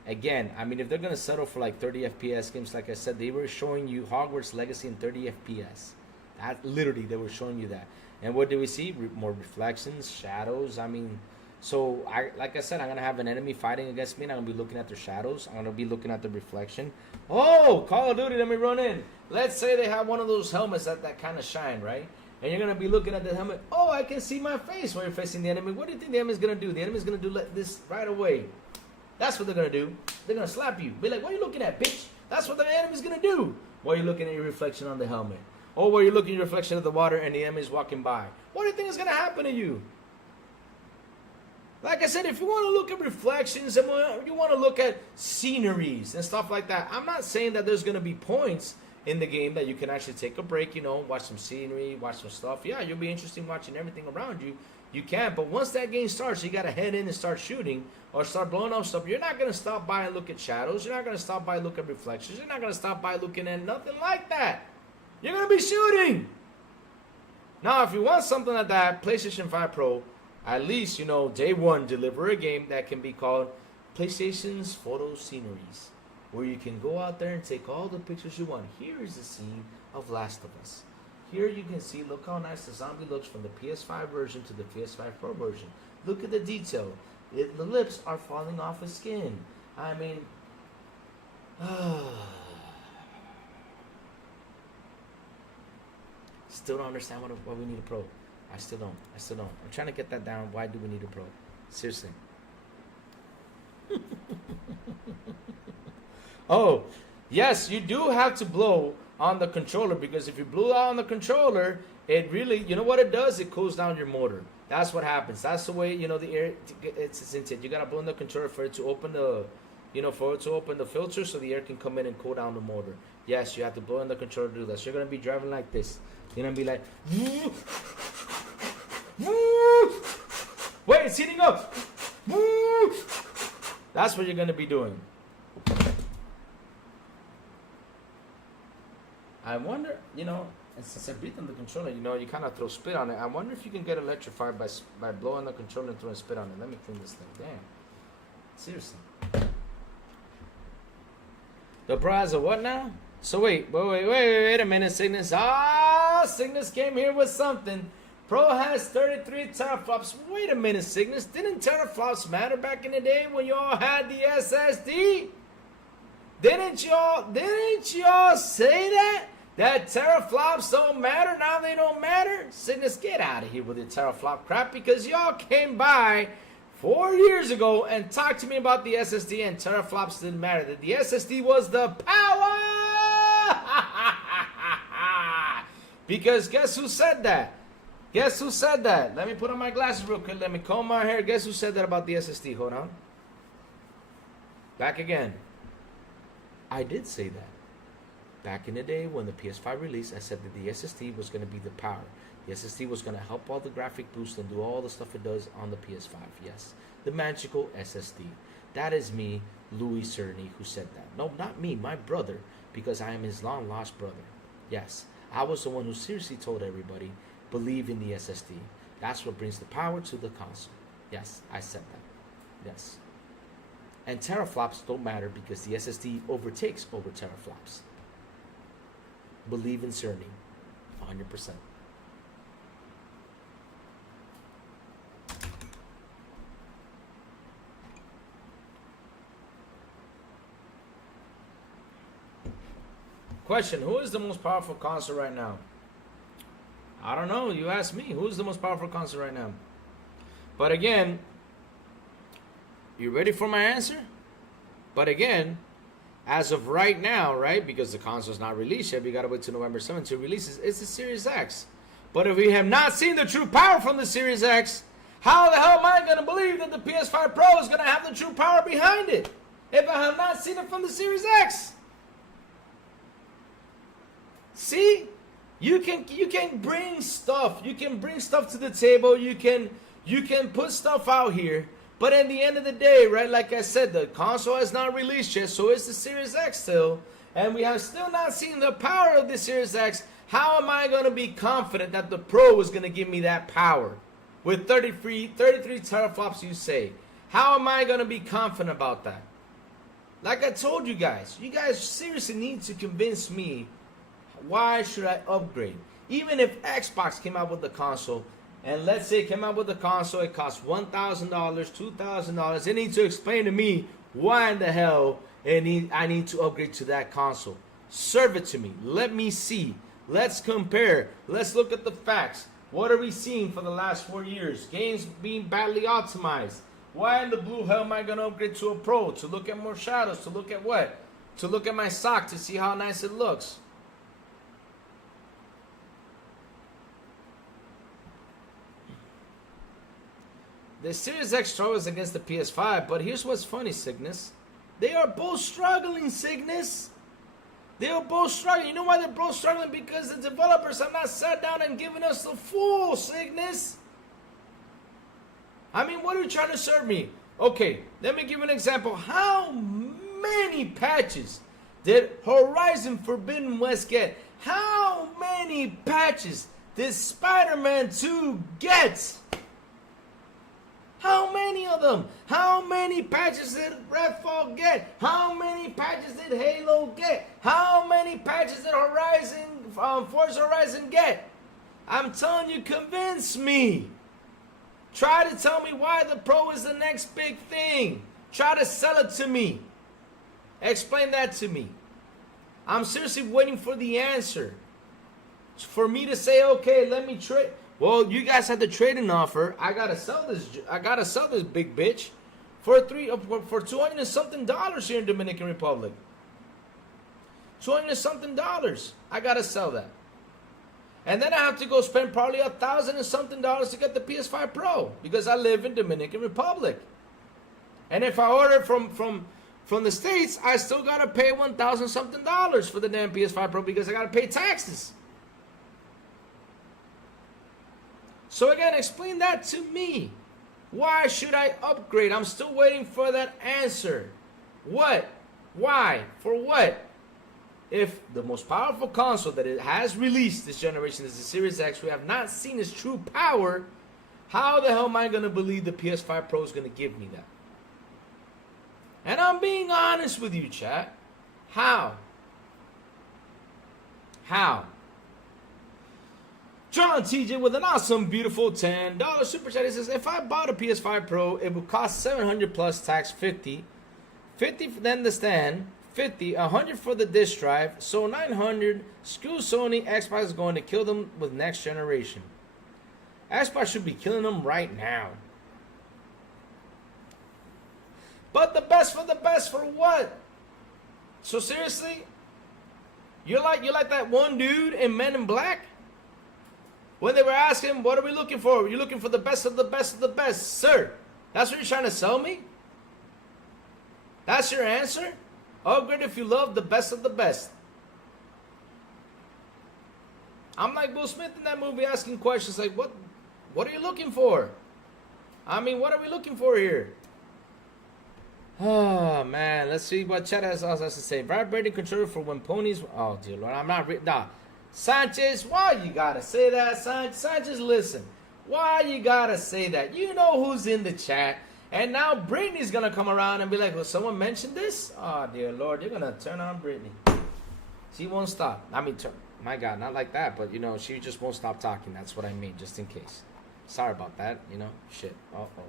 Again, I mean, if they're gonna settle for like 30 FPS games, like I said, they were showing you Hogwarts Legacy in 30 FPS. That literally, they were showing you that. And what do we see? More reflections, shadows. I mean, so like I said, I'm gonna have an enemy fighting against me, and I'm gonna be looking at their shadows. I'm gonna be looking at the reflection. Oh, Call of Duty, let me run in. Let's say they have one of those helmets that kind of shine, right? And you're gonna be looking at the helmet. Oh, I can see my face when you're facing the enemy. What do you think the enemy's gonna do? The enemy's gonna do this right away. That's what they're gonna do. They're gonna slap you. Be like, what are you looking at, bitch? That's what the enemy's gonna do. While you're looking at your reflection on the helmet. Or where you're looking at your reflection of the water and the enemy is walking by. What do you think is going to happen to you? Like I said, if you want to look at reflections and you want to look at sceneries and stuff like that, I'm not saying that there's going to be points in the game that you can actually take a break, watch some scenery, watch some stuff. Yeah, you'll be interested watching everything around you. You can, but once that game starts, you got to head in and start shooting or start blowing up stuff. You're not going to stop by and look at shadows. You're not going to stop by and look at reflections. You're not going to stop by looking at nothing like that. You're going to be shooting. Now, if you want something like that, PlayStation 5 Pro, at least, day one, deliver a game that can be called PlayStation's Photo Sceneries, where you can go out there and take all the pictures you want. Here is the scene of Last of Us. Here you can see, look how nice the zombie looks from the PS5 version to the PS5 Pro version. Look at the detail. The lips are falling off his skin. I mean, still don't understand why we need a Pro. I still don't. I'm trying to get that down. Why do we need a Pro? Seriously. Oh, yes, you do have to blow on the controller, because if you blow out on the controller, it really, you know what it does? It cools down your motor. That's what happens. That's the way, you know, the air, it's intended. You gotta blow in the controller for it to open the, you know, for it to open the filter so the air can come in and cool down the motor. Yes, you have to blow in the controller to do that. So you're gonna be driving like this. You're gonna be like, wait, it's heating up. That's what you're gonna be doing. I wonder, you know, and since I breathe on the controller, you know, you kind of throw spit on it. I wonder if you can get electrified by blowing the controller and throwing spit on it. Let me clean this thing. Damn. Seriously. The Pro has a what now? So wait a minute, Cygnus. Cygnus came here with something. Pro has 33 teraflops. Wait a minute, Cygnus. Didn't teraflops matter back in the day when y'all had the SSD? Didn't y'all say that? That teraflops don't matter, now they don't matter? Cygnus, get out of here with your teraflop crap, because y'all came by 4 years ago and talked to me about the SSD and teraflops didn't matter. That the SSD was the power! Because guess who said that? Guess who said that? Let me put on my glasses real quick. Let me comb my hair. Guess who said that about the SSD? Hold on. Back again. I did say that. Back in the day when the PS5 released, I said that the SSD was going to be the power. The SSD was going to help all the graphic boost and do all the stuff it does on the PS5. Yes, the magical SSD. That is me, Louis Cerny, who said that. No, not me, my brother, because I am his long lost brother. Yes, I was the one who seriously told everybody, believe in the SSD. That's what brings the power to the console. Yes, I said that. Yes. And teraflops don't matter because the SSD overtakes over teraflops. Believe in Cerny, 100%. Question, who is the most powerful console right now? I don't know, you asked me. Who is the most powerful console right now? But again, you ready for my answer? But again, as of right now, right, because the console's not released yet, we gotta wait till November 7th to release it, it's the Series X. But if we have not seen the true power from the Series X, how the hell am I gonna believe that the PS5 Pro is gonna have the true power behind it if I have not seen it from the Series X? See? You can bring stuff. You can bring stuff to the table. You can put stuff out here. But at the end of the day, right, like I said, the console has not released yet, so it's the Series X still. And we have still not seen the power of the Series X. How am I going to be confident that the Pro is going to give me that power? With 33 teraflops, you say. How am I going to be confident about that? Like I told you guys seriously need to convince me, why should I upgrade? Even if Xbox came out with the console, and let's say it came out with the console, it costs $1,000, $2,000. They need to explain to me why in the hell I need to upgrade to that console. Serve it to me. Let me see. Let's compare. Let's look at the facts. What are we seeing for the last 4 years? Games being badly optimized. Why in the blue hell am I going to upgrade to a Pro? To look at more shadows. To look at what? To look at my sock to see how nice it looks. The Series X struggles against the PS5, but here's what's funny, Cygnus. They are both struggling, Cygnus. They are both struggling. You know why they're both struggling? Because the developers have not sat down and given us the full, Cygnus. I mean, what are you trying to serve me? Okay, let me give you an example. How many patches did Horizon Forbidden West get? How many patches did Spider-Man 2 get? How many of them? How many patches did Redfall get? How many patches did Halo get? How many patches did Forza Horizon get? I'm telling you, convince me. Try to tell me why the Pro is the next big thing. Try to sell it to me. Explain that to me. I'm seriously waiting for the answer. For me to say, okay, let me trade. Well, you guys had the trading offer. I gotta sell this. I gotta sell this big bitch for $200 and something here in Dominican Republic. $200 and something. I gotta sell that, and then I have to go spend probably $1,000 and something to get the PS5 Pro because I live in Dominican Republic. And if I order from the States, I still gotta pay $1,000 something for the damn PS5 Pro because I gotta pay taxes. So again, explain that to me. Why should I upgrade? I'm still waiting for that answer. What? Why? For what? If the most powerful console that it has released this generation is the Series X, we have not seen its true power, how the hell am I going to believe the PS5 Pro is going to give me that? And I'm being honest with you, chat. How? How? John TJ with an awesome, beautiful $10 super chat. He says, if I bought a PS5 Pro, it would cost $700 plus tax, 50 for then the stand, 50, 100 for the disk drive, so 900. Screw Sony. Xbox is going to kill them with next generation. Xbox should be killing them right now. But the best for what? So seriously, you like that one dude in Men in Black? When they were asking, what are we looking for? You're looking for the best of the best of the best. Sir, that's what you're trying to sell me? That's your answer? Upgrade if you love the best of the best. I'm like Will Smith in that movie asking questions like, what are you looking for? I mean, what are we looking for here? Oh, man. Let's see what chat has to say. Vibrating controller for when ponies... Oh, dear Lord. I'm not... Nah. Sanchez, why you gotta say that, Sanchez, listen. Why you gotta say that? You know who's in the chat. And now Brittany's gonna come around and be like, well, someone mentioned this? Oh, dear Lord, you're gonna turn on Brittany. She won't stop. I mean, my God, not like that, but, you know, she just won't stop talking. That's what I mean, just in case. Sorry about that, you know. Shit. Uh-oh.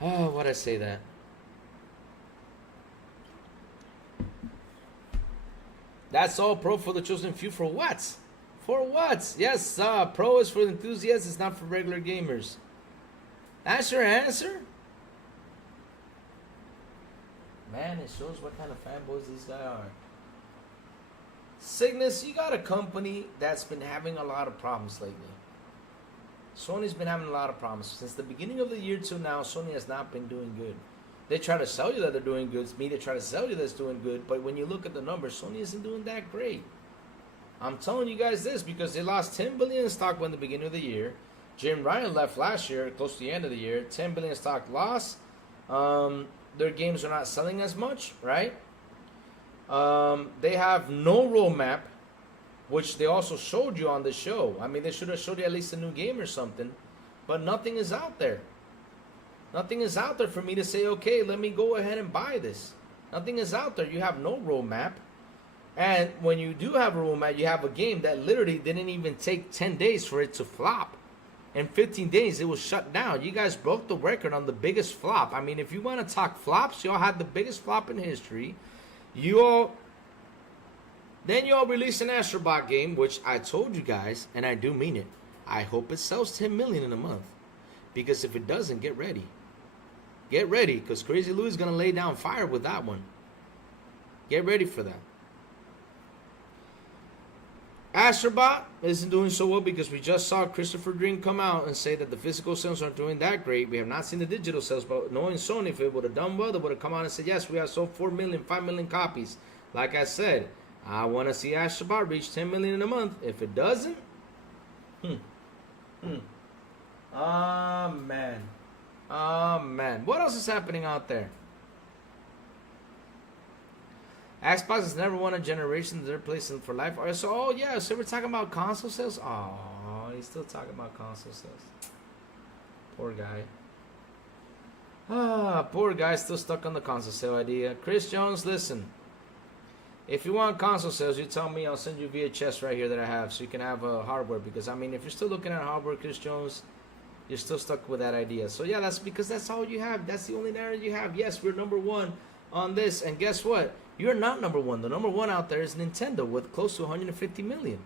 Oh, why'd I say that? That's all Pro for the chosen few. For what? For what? Yes, Pro is for the enthusiasts. It's not for regular gamers. That's your answer? Man, it shows what kind of fanboys these guys are. Cygnus, you got a company that's been having a lot of problems lately. Sony's been having a lot of problems. Since the beginning of the year till now, Sony has not been doing good. They try to sell you that they're doing good. Media try to sell you that's doing good. But when you look at the numbers, Sony isn't doing that great. I'm telling you guys this because they lost 10 billion in stock when the beginning of the year. Jim Ryan left last year, close to the end of the year. 10 billion stock loss. Their games are not selling as much, right? They have no roadmap, which they also showed you on the show. I mean, they should have showed you at least a new game or something. But nothing is out there. Nothing is out there for me to say, okay, let me go ahead and buy this. Nothing is out there. You have no roadmap. And when you do have a roadmap, you have a game that literally didn't even take 10 days for it to flop. In 15 days, it was shut down. You guys broke the record on the biggest flop. I mean, if you want to talk flops, y'all had the biggest flop in history. Then you all released an Astrobot game, which I told you guys, and I do mean it. I hope it sells 10 million in a month. Because if it doesn't, get ready. Get ready, because Crazy Louis is going to lay down fire with that one. Get ready for that. Astrobot isn't doing so well because we just saw Christopher Green come out and say that the physical sales aren't doing that great. We have not seen the digital sales, but knowing Sony, if it would have done well, they would have come out and said, yes, we have sold 4 million, 5 million copies. Like I said, I want to see Astrobot reach 10 million in a month. If it doesn't, man. Oh, man. What else is happening out there? Xbox has never won a generation. They're placing for life. So we're talking about console sales? Oh, he's still talking about console sales. Poor guy. Poor guy still stuck on the console sale idea. Chris Jones, listen. If you want console sales, you tell me. I'll send you VHS right here that I have so you can have hardware. Because, I mean, if you're still looking at hardware, Chris Jones, you're still stuck with that idea. So, yeah, that's because that's all you have. That's the only narrative you have. Yes, we're number one on this. And guess what? You're not number one. The number one out there is Nintendo with close to 150 million.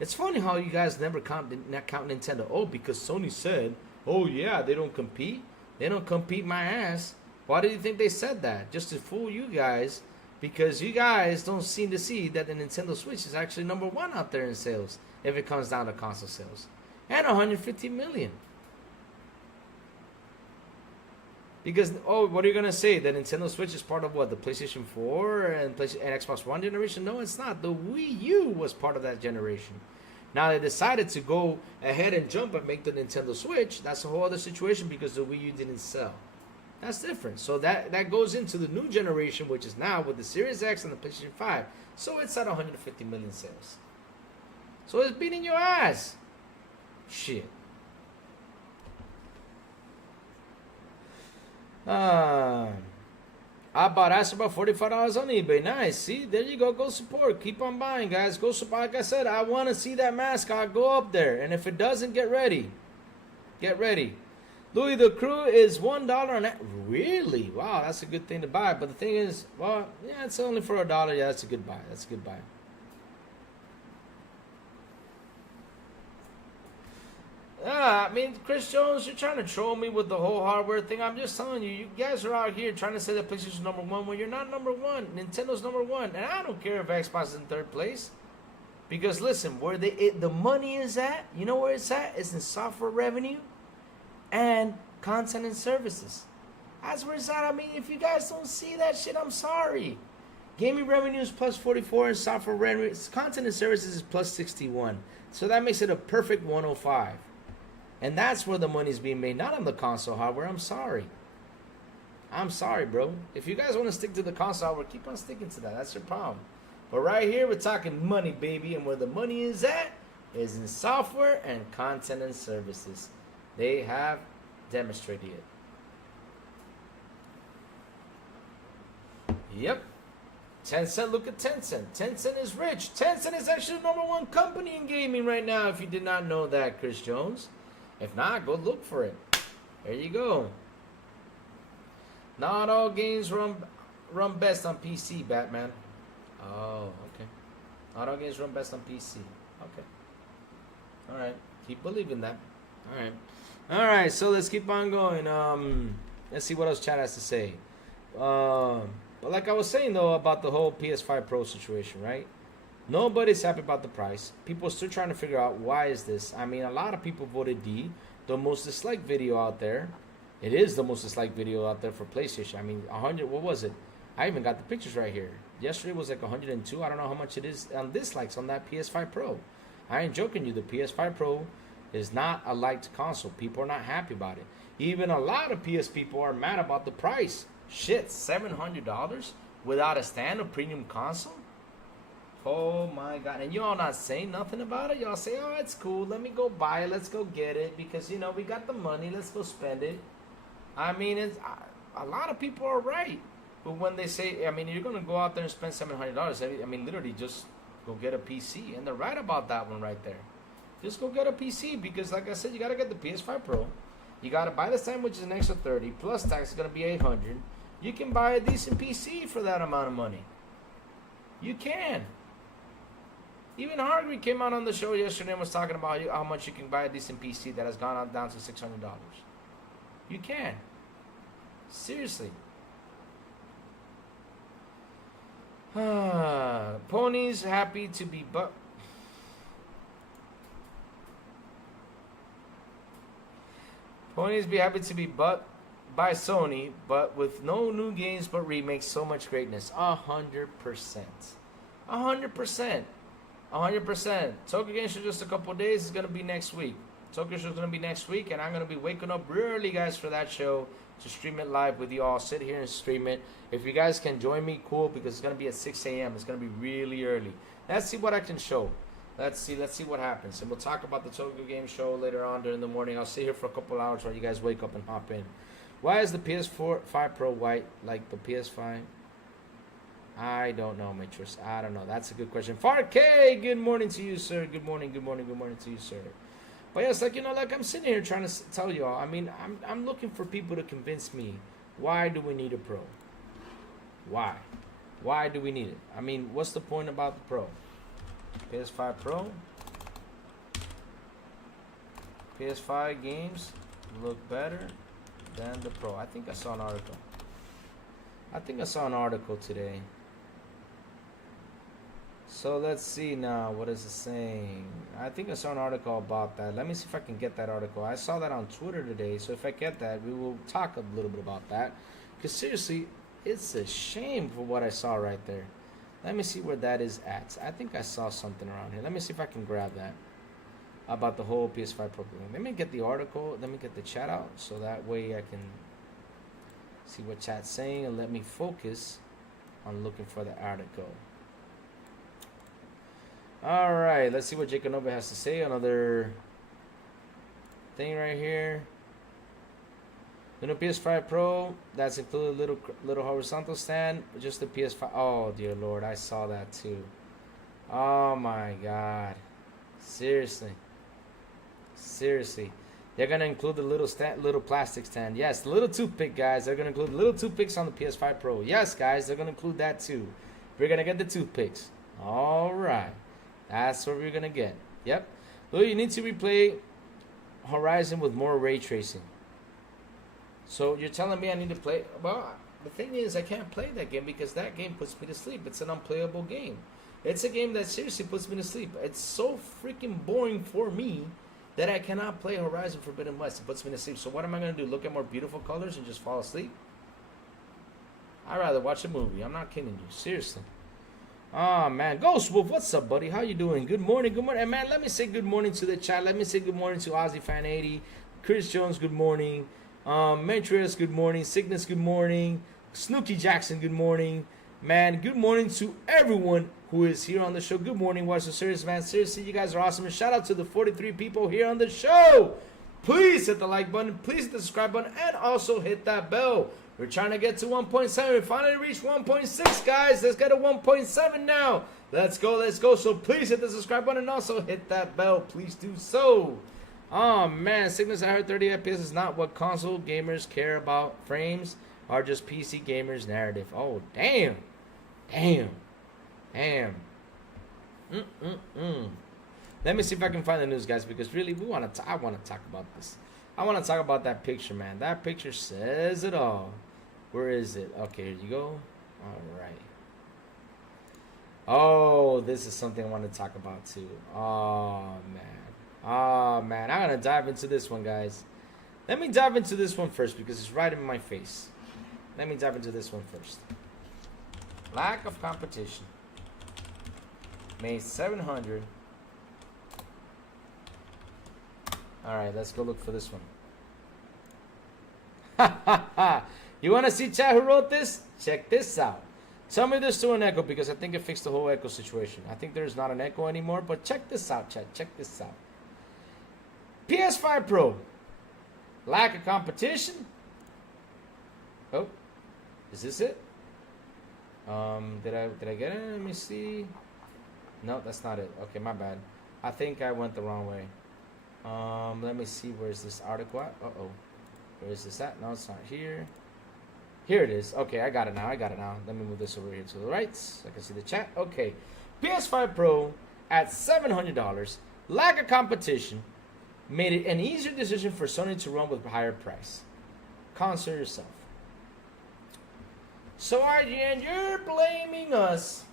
It's funny how you guys never count Nintendo. Oh, because Sony said, oh yeah, they don't compete. They don't compete my ass. Why do you think they said that? Just to fool you guys, because you guys don't seem to see that the Nintendo Switch is actually #1 out there in sales if it comes down to console sales. And 150 million. Because, oh, what are you going to say? The Nintendo Switch is part of what? The PlayStation 4 and Xbox One generation? No, it's not. The Wii U was part of that generation. Now they decided to go ahead and jump and make the Nintendo Switch. That's a whole other situation because the Wii U didn't sell. That's different. So that goes into the new generation, which is now with the Series X and the PlayStation 5. So it's at 150 million sales. So it's beating your ass. Shit. I bought Astro about $45 on eBay. Nice. See, there you go. Go support. Keep on buying, guys. Go support. Like I said, I want to see that mascot go up there. And if it doesn't, get ready. Get ready. Louis, the Crew is $1 on that. Really? Wow, that's a good thing to buy. But the thing is, well, yeah, it's only for $1. Yeah, that's a good buy. That's a good buy. I mean, Chris Jones, you're trying to troll me with the whole hardware thing. I'm just telling you, you guys are out here trying to say that PlayStation's #1 when you're not #1. Nintendo's #1. And I don't care if Xbox is in 3rd place. Because listen, where the money is at, you know where it's at? It's in software revenue and content and services. That's where it's at. I mean, if you guys don't see that shit, I'm sorry. Gaming revenue is +44 and software revenue, content and services is +61. So that makes it a perfect 105. And that's where the money's being made, not on the console hardware. I'm sorry. I'm sorry, bro. If you guys want to stick to the console hardware, keep on sticking to that. That's your problem. But right here, we're talking money, baby. And where the money is at is in software and content and services. They have demonstrated it. Yep. Tencent, look at Tencent. Tencent is rich. Tencent is actually the #1 company in gaming right now, if you did not know that, Chris Jones. If not, go look for it. There you go. Not all games run best on PC, Batman. Oh, okay. Not all games run best on PC. Okay. All right. Keep believing that. All right. All right. So let's keep on going. Let's see what else chat has to say. But like I was saying though about the whole PS5 Pro situation, right? Nobody's happy about the price. People are still trying to figure out why is this. I mean, a lot of people voted D, the most disliked video out there. It is the most disliked video out there for PlayStation. I mean, 100. What was it? I even got the pictures right here. Yesterday was like 102. I don't know how much it is on dislikes on that PS5 Pro. I ain't joking you. The PS5 Pro is not a liked console. People are not happy about it. Even a lot of PS people are mad about the price. Shit, $700 without a standard premium console? Oh my god. And y'all not saying nothing about it? Y'all say, oh, it's cool. Let me go buy it. Let's go get it. Because, you know, we got the money. Let's go spend it. I mean, it's a lot of people are right. But when they say, I mean, you're going to go out there and spend $700. I mean, literally just go get a PC. And they're right about that one right there. Just go get a PC. Because, like I said, you got to get the PS5 Pro. You got to buy the stand, which is an extra $30. Plus tax is going to be $800. You can buy a decent PC for that amount of money. You can. Even Hargreaves came out on the show yesterday and was talking about how much you can buy a decent PC that has gone on down to $600. You can. Seriously. Ponies happy to be Ponies be happy to be by Sony, but with no new games but remakes, so much greatness. 100%. 100%. 100%. Tokyo Game Show just a couple of days is going to be next week. Tokyo Show is going to be next week, and I'm going to be waking up early, guys, for that show to stream it live with you all. Sit here and stream it. If you guys can join me, cool, because it's going to be at 6 a.m. It's going to be really early. Let's see what I can show. Let's see what happens. And we'll talk about the Tokyo Game Show later on during the morning. I'll sit here for a couple hours while you guys wake up and hop in. Why is the PS5 Pro white like the PS5? I don't know, Matrix. I don't know. That's a good question. K, good morning to you, sir. Good morning to you, sir. But yes, like, you know, like I'm sitting here trying to tell you all. I mean, I'm looking for people to convince me. Why do we need a Pro? Why? Why do we need it? I mean, what's the point about the Pro? PS5 Pro. PS5 games look better than the Pro. I think I saw an article. Today. So let's see now. What is it saying? I think I saw an article about that. Let me see if I can get that article. I saw that on Twitter today. So if I get that, we will talk a little bit about that. Because seriously, it's a shame for what I saw right there. Let me see where that is at. I think I saw something around here. Let me see if I can grab that. About the whole PS5 Pro thing. Let me get the article. Let me get the chat out. So that way I can see what chat's saying. And let me focus on looking for the article. Alright, let's see what Jacob Nova has to say. Another thing right here. The new PS5 Pro, that's included little horizontal stand, just the PS5. Oh dear Lord, I saw that too. Oh my God, seriously, they're gonna include the little plastic stand. Yes, the little toothpick, guys. They're gonna include little toothpicks on the PS5 Pro. Yes, guys, they're gonna include that too. We're gonna get the toothpicks. All right, that's what we're gonna get. Yep. Well, you need to replay Horizon with more ray tracing. So you're telling me I need to play? Well, the thing is, I can't play that game because that game puts me to sleep. It's an unplayable game. It's a game that seriously puts me to sleep. It's so freaking boring for me that I cannot play Horizon Forbidden West. It puts me to sleep. So what am I going to do? Look at more beautiful colors and just fall asleep? I'd rather watch a movie. I'm not kidding you. Seriously. Oh, man. Ghost Wolf, what's up, buddy? How you doing? Good morning. Good morning. And, man, let me say good morning to the chat. Let me say good morning to Ozzy Fan 80. Chris Jones, good morning. Mentrius, good morning. Cygnus, good morning. Snooky Jackson, good morning. Man, good morning to everyone who is here on the show. Good morning, Watch the Serious, man. Seriously, you guys are awesome. And shout out to the 43 people here on the show. Please hit the like button. Please hit the subscribe button. And also hit that bell. We're trying to get to 1.7. We finally reached 1.6, guys. Let's get to 1.7 now. Let's go, let's go. So please hit the subscribe button and also hit that bell. Please do so. Oh, man. Cygnus, I heard 30 FPS is not what console gamers care about. Frames are just PC gamers' narrative. Oh, damn. Damn. Let me see if I can find the news, guys, because really I want to talk about this. I want to talk about that picture, man. That picture says it all. Where is it? Okay, here you go. All right. Oh, this is something I want to talk about too. Oh, man. Oh, man. I'm going to dive into this one, guys. Let me dive into this one first because it's right in my face. Let me dive into this one first. Lack of competition made 700. All right, let's go look for this one. You want to see chat who wrote this? Check this out. Tell me there's still an echo because I think it fixed the whole echo situation. I think there's not an echo anymore, but check this out, chat. Check this out. PS5 Pro. Lack of competition. Oh, is this it? Did I get it? Let me see. No, that's not it. Okay, my bad. I think I went the wrong way. Let me see. Where's this article at? Uh-oh. Where is this at? No, it's not here. Here it is. Okay, I got it now. Let me move this over here to the right so I can see the chat. Okay. PS5 Pro at $700. Lack of competition made it an easier decision for Sony to run with a higher price. Consider yourself. So, RGN, you're blaming us.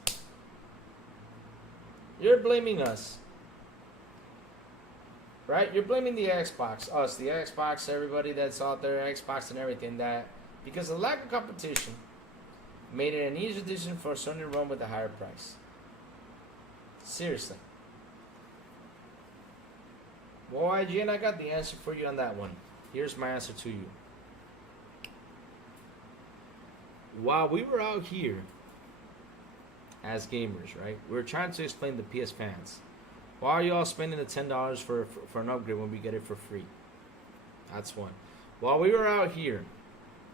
Right? You're blaming the Xbox, us, the Xbox, everybody that's out there, Xbox and everything, that because the lack of competition made it an easier decision for Sony to run with a higher price. Seriously. Well, IGN, I got the answer for you on that one. Here's my answer to you. While we were out here as gamers, right, we were trying to explain to PS fans, why are you all spending the $10 for an upgrade when we get it for free? That's one. While we were out here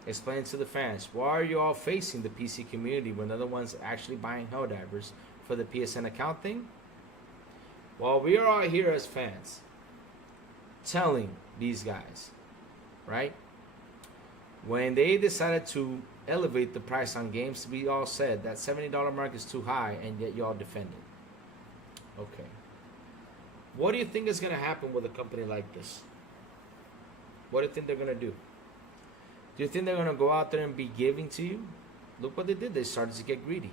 explaining to the fans, why are you all facing the PC community when they're the ones actually buying Helldivers for the PSN account thing? While we are out here as fans telling these guys, right, when they decided to elevate the price on games, we all said that $70 mark is too high, and yet y'all defended. Okay. What do you think is going to happen with a company like this? What do you think they're gonna do? Do you think they're gonna go out there and be giving to you? Look what they did. They started to get greedy.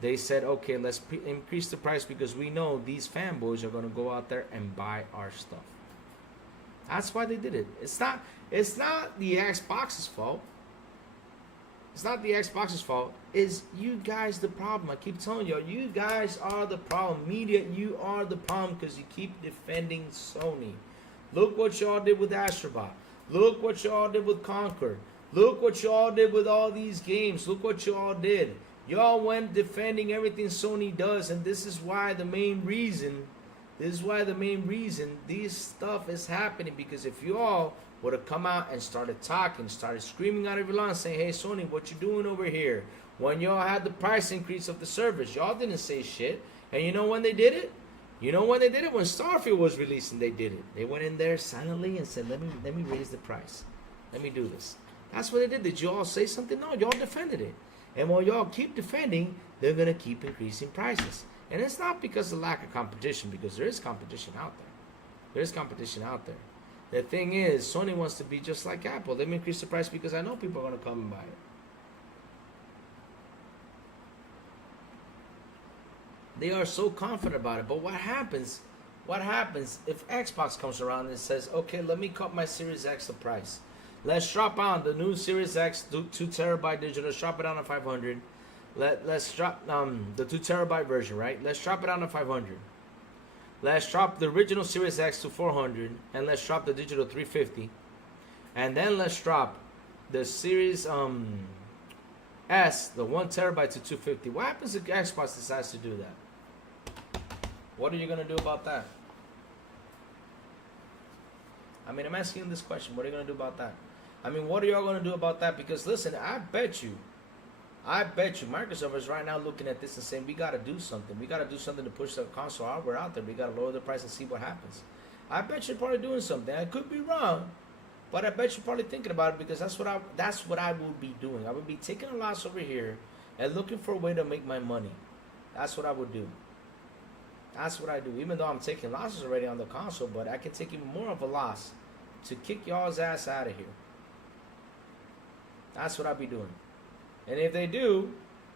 They said, okay, let's increase the price because we know these fanboys are gonna go out there and buy our stuff. That's why they did it. It's not the Xbox's fault. It's not the Xbox's fault. It's you guys the problem. I keep telling y'all, you guys are the problem. Media, you are the problem because you keep defending Sony. Look what y'all did with Astrobot. Look what y'all did with Conquer. Look what y'all did with all these games. Look what y'all did. Y'all went defending everything Sony does, and this is why the main reason this stuff is happening, because if y'all would have come out and started talking, started screaming out of your lungs saying, hey Sony, what you doing over here? When y'all had the price increase of the service, y'all didn't say shit. And you know when they did it? You know when they did it? When Starfield was released and they did it. They went in there silently and said, let me raise the price. Let me do this. That's what they did. Did you all say something? No, y'all defended it. And while y'all keep defending, they're going to keep increasing prices. And it's not because of lack of competition, because there is competition out there. There's competition out there. The thing is, Sony wants to be just like Apple. Let me increase the price because I know people are going to come and buy it. They are so confident about it. But what happens if Xbox comes around and says, okay, let me cut my Series X the price. Let's drop on the new Series X 2 terabyte digital. Let's drop it down to 500. Let's drop the 2 terabyte version, right? Let's drop it down to 500. Let's drop the original Series X to 400, and let's drop the digital 350. And then let's drop the Series S, the 1 terabyte to 250. What happens if Xbox decides to do that? What are you gonna do about that? I mean, I'm asking you this question. What are you gonna do about that? I mean, what are y'all gonna do about that? Because listen, I bet you, Microsoft is right now looking at this and saying, we gotta do something. We gotta do something to push the console hardware out there. We gotta lower the price and see what happens. I bet you're probably doing something. I could be wrong, but I bet you're probably thinking about it, because that's what I would be doing. I would be taking a loss over here and looking for a way to make my money. That's what I would do. That's what I do. Even though I'm taking losses already on the console, but I can take even more of a loss to kick y'all's ass out of here. That's what I'll be doing. And if they do,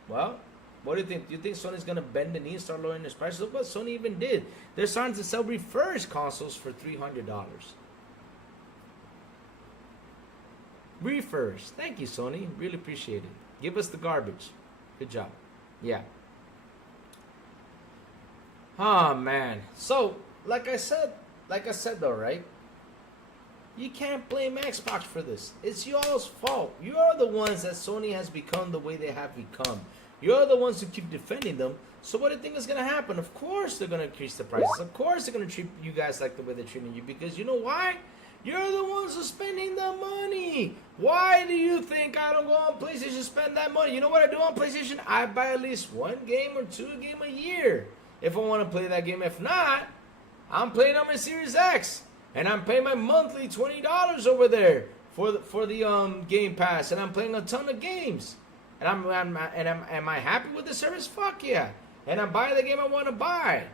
well, what do you think? Do you think Sony's going to bend the knee and start lowering their prices? Look what Sony even did. They're starting to sell refurbished consoles for $300. Refurbished. Thank you, Sony. Really appreciate it. Give us the garbage. Good job. Yeah. Oh, man. So, like I said though, right? You can't blame Xbox for this. It's y'all's fault. You're the ones that Sony has become the way they have become. You're the ones who keep defending them. So what do you think is going to happen? Of course they're going to increase the prices. Of course they're going to treat you guys like the way they're treating you. Because you know why? You're the ones who are spending the money. Why do you think I don't go on PlayStation and spend that money? You know what I do on PlayStation? I buy at least one game or two games a year if I want to play that game. If not, I'm playing on my Series X. And I'm paying my monthly $20 over there for the Game Pass, and I'm playing a ton of games. And am I happy with the service? Fuck yeah! And I'm buying the game I want to buy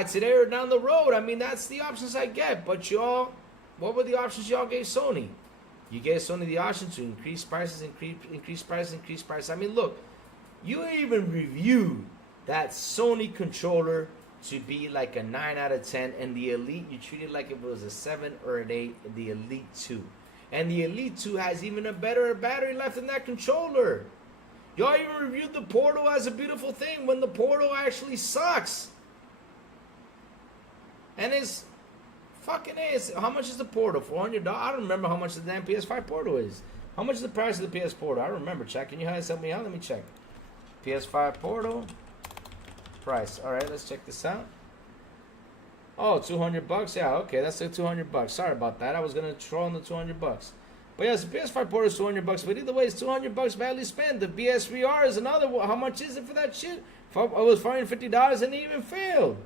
it today or down the road. I mean, that's the options I get. But y'all, what were the options y'all gave Sony? You gave Sony the option to increase prices. I mean, look, you even reviewed that Sony controller to be like a 9 out of 10, and the Elite you treated like it was a 7 or an 8, the Elite 2. And the Elite 2 has even a better battery life than that controller. Y'all even reviewed the Portal as a beautiful thing when the Portal actually sucks. And it's fucking ass. How much is the Portal? $400? I don't remember how much the damn PS5 Portal is. How much is the price of the PS Portal? I don't remember. Check. Can you guys help me out? Let me check. PS5 Portal price. All right, let's check this out. Oh, $200. Yeah, okay, that's like $200. Sorry about that. I was gonna throw in the $200. But yes, the PS5 Portal is $200. But either way, it's $200 badly spent. The PSVR is another one. How much is it for that shit? It was $450 and it even failed.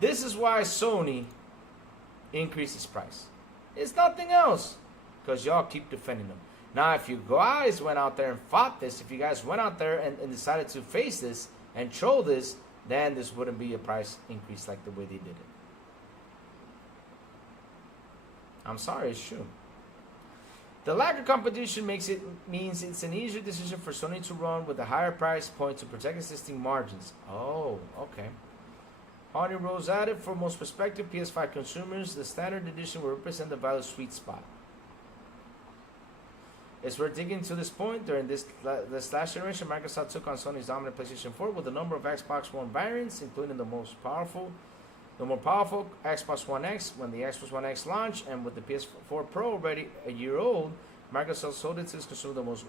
This is why Sony increases price. It's nothing else, because y'all keep defending them. Now, if you guys went out there and fought this, if you guys went out there and decided to face this and troll this, then this wouldn't be a price increase like the way they did it. I'm sorry, it's true. The lack of competition means it's an easier decision for Sony to run with a higher price point to protect existing margins. Oh, okay. Honey Rose added, for most prospective PS5 consumers, the standard edition will represent the value sweet spot. It's worth digging to this point. During this last generation, Microsoft took on Sony's dominant PlayStation 4 with a number of Xbox One variants, including the more powerful Xbox One X when the Xbox One X launched, and with the PS4 Pro already a year old, Microsoft sold it to its consumer the most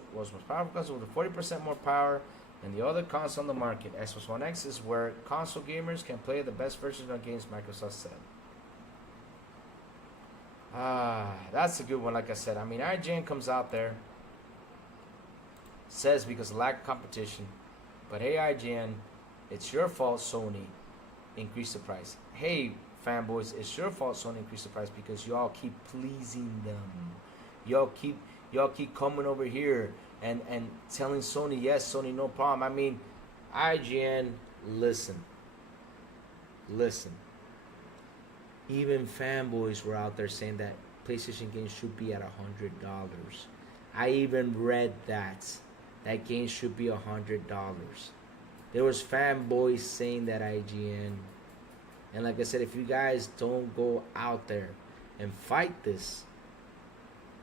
powerful console with 40% more power than the other console on the market. Xbox One X is where console gamers can play the best version of games, Microsoft said. That's a good one, like I said. I mean, IGN comes out there, says because of lack of competition, but hey, IGN, it's your fault, Sony increase the price. Hey, fanboys, it's your fault Sony increased the price because y'all keep pleasing them. Y'all keep coming over here and telling Sony, yes, Sony, no problem. I mean, IGN, listen. Even fanboys were out there saying that PlayStation games should be at $100. I even read that games should be $100. There was fanboys saying that, IGN. And like I said, if you guys don't go out there and fight this,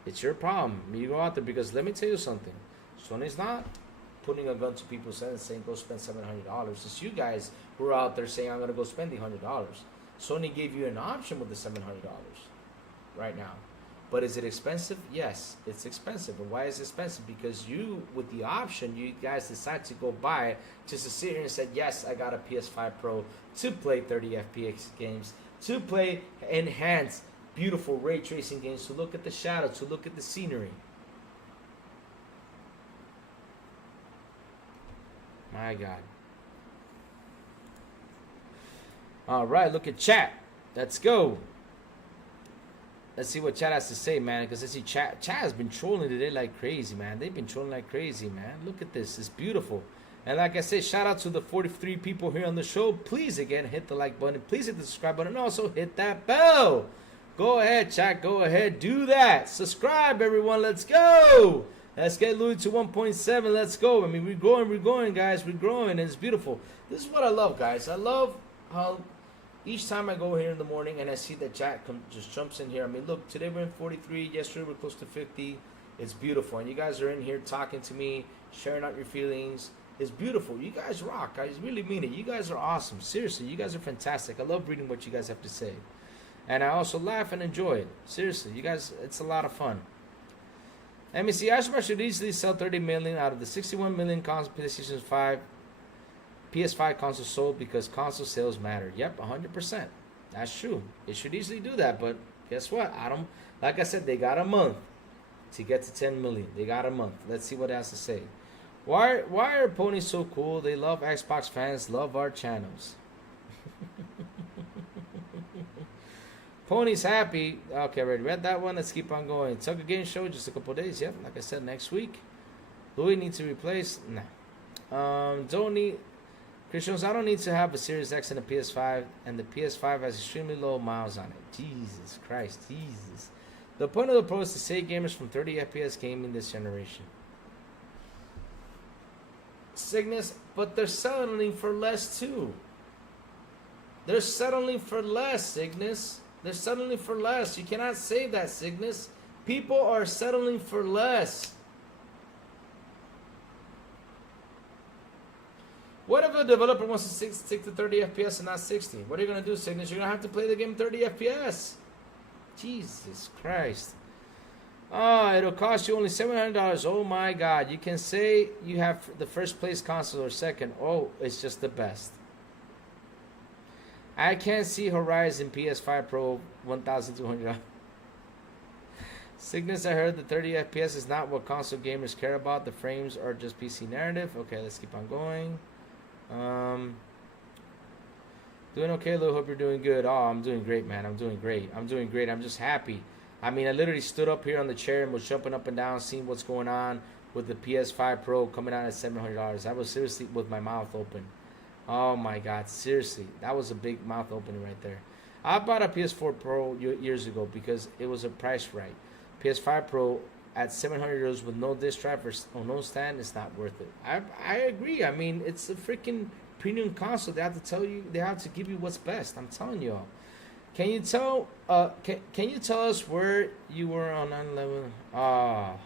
it's your problem. You go out there because let me tell you something. Sony's not putting a gun to people's heads saying go spend $700. It's you guys who are out there saying I'm going to go spend the $100. Sony gave you an option with the $700 right now. But is it expensive? Yes, it's expensive. And why is it expensive? Because you, with the option, you guys decide to go buy it just to sit here and say, yes, I got a PS5 Pro to play 30 FPS games, to play enhanced, beautiful ray tracing games, to look at the shadow, to look at the scenery. My God. All right, look at chat. Let's go. Let's see what chat has to say, man. Because I see chat has been trolling today like crazy, man. They've been trolling like crazy, man. Look at this. It's beautiful. And like I said, shout out to the 43 people here on the show. Please, again, hit the like button. Please hit the subscribe button. And also hit that bell. Go ahead, chat. Go ahead. Do that. Subscribe, everyone. Let's go. Let's get Louis to 1.7. Let's go. I mean, we're going, guys. We're growing. And it's beautiful. This is what I love, guys. I love how each time I go here in the morning and I see that chat just jumps in here. I mean, look, today we're in 43. Yesterday we're close to 50. It's beautiful. And you guys are in here talking to me, sharing out your feelings. It's beautiful. You guys rock. I really mean it. You guys are awesome. Seriously, you guys are fantastic. I love reading what you guys have to say. And I also laugh and enjoy it. Seriously, you guys, it's a lot of fun. Let me see. Xbox should easily sell 30 million out of the 61 million PlayStation 5 PS5 consoles sold because console sales matter. Yep, 100%. That's true. It should easily do that, but guess what? Like I said, they got a month to get to 10 million. They got a month. Let's see what it has to say. Why are ponies so cool? They love Xbox fans, love our channels. Pony's happy. Okay, already read that one. Let's keep on going. Tucker Game Show, just a couple days. Yep, like I said, next week. Louis needs to replace. Nah. Don't need. Christians, I don't need to have a Series X and a PS5, and the PS5 has extremely low miles on it. Jesus Christ, Jesus. The point of the Pro is to save gamers from 30 FPS gaming this generation. Cygnus, but they're settling for less too. They're settling for less, Cygnus. They're settling for less. You cannot say that, Cygnus. People are settling for less. What if a developer wants to stick to 30 FPS and not 60? What are you going to do, Cygnus? You're going to have to play the game 30 FPS. Jesus Christ. Oh, it'll cost you only $700. Oh my God. You can say you have the first place console or second. Oh, it's just the best. I can't see Horizon PS5 Pro $1,200. Cygnus, I heard the 30 FPS is not what console gamers care about. The frames are just PC narrative. Okay, let's keep on going. Doing okay, Lou. Hope you're doing good. Oh, I'm doing great, man. I'm doing great. I'm just happy. I mean, I literally stood up here on the chair and was jumping up and down, seeing what's going on with the PS5 Pro coming out at $700. I was seriously with my mouth open. Oh my God, seriously, that was a big mouth opening right there. I bought a PS4 Pro years ago because it was a price right. PS5 Pro at 700 euros with no disc drive or no stand is not worth it. I agree. I mean, it's a freaking premium console. They have to tell you, they have to give you what's best. I'm telling y'all. Can you tell? Can you tell us where you were on 9/11? Ah,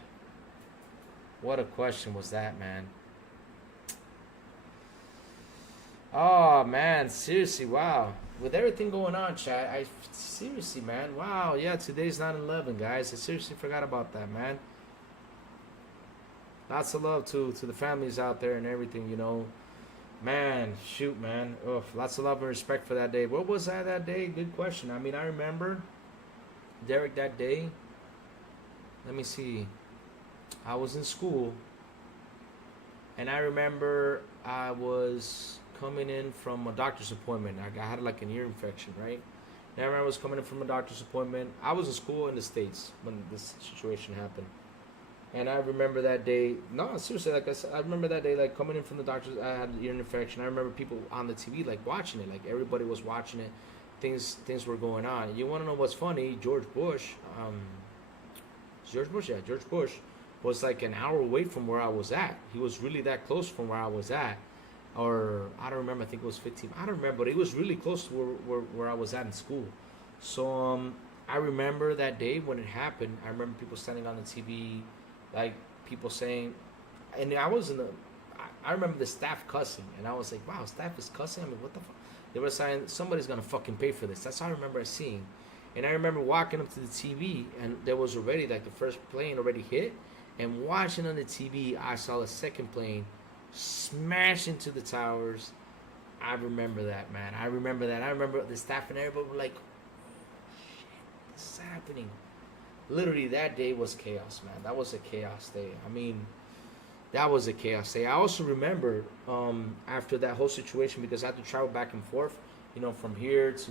what a question was that, man. Oh man, seriously, wow. With everything going on, chat, I seriously, man, wow, yeah, today's 9/11, guys. I seriously forgot about that, man. Lots of love to the families out there and everything, you know. Man, shoot, man. Oh, lots of love and respect for that day. What was I that day? Good question. I mean, I remember Derek that day. Let me see. I was in school, and I remember I was coming in from a doctor's appointment. I had like an ear infection, right? And I remember I was coming in from a doctor's appointment. I was in school in the States when this situation happened. And I remember that day, no, seriously, like I said, I remember that day, like coming in from the doctor's, I had an ear infection. I remember people on the TV, like watching it, like everybody was watching it. Things were going on. You want to know what's funny? George Bush, George Bush was like an hour away from where I was at. He was really that close from where I was at. Or I don't remember. I think it was 15. I don't remember, but it was really close to where I was at in school. So I remember that day when it happened. I remember people standing on the TV, like people saying, and I was in the. I remember the staff cussing, and I was like, "Wow, staff is cussing." I mean, what the fuck? They were saying somebody's gonna fucking pay for this. That's how I remember seeing. And I remember walking up to the TV, and there was already like the first plane already hit, and watching on the TV, I saw the second plane smash into the towers. I remember that, man. I remember that. I remember the staff and everybody were like, oh, shit, this is happening. Literally, that day was chaos, man. That was a chaos day. I mean, that was a chaos day. I also remember after that whole situation, because I had to travel back and forth, you know, from here to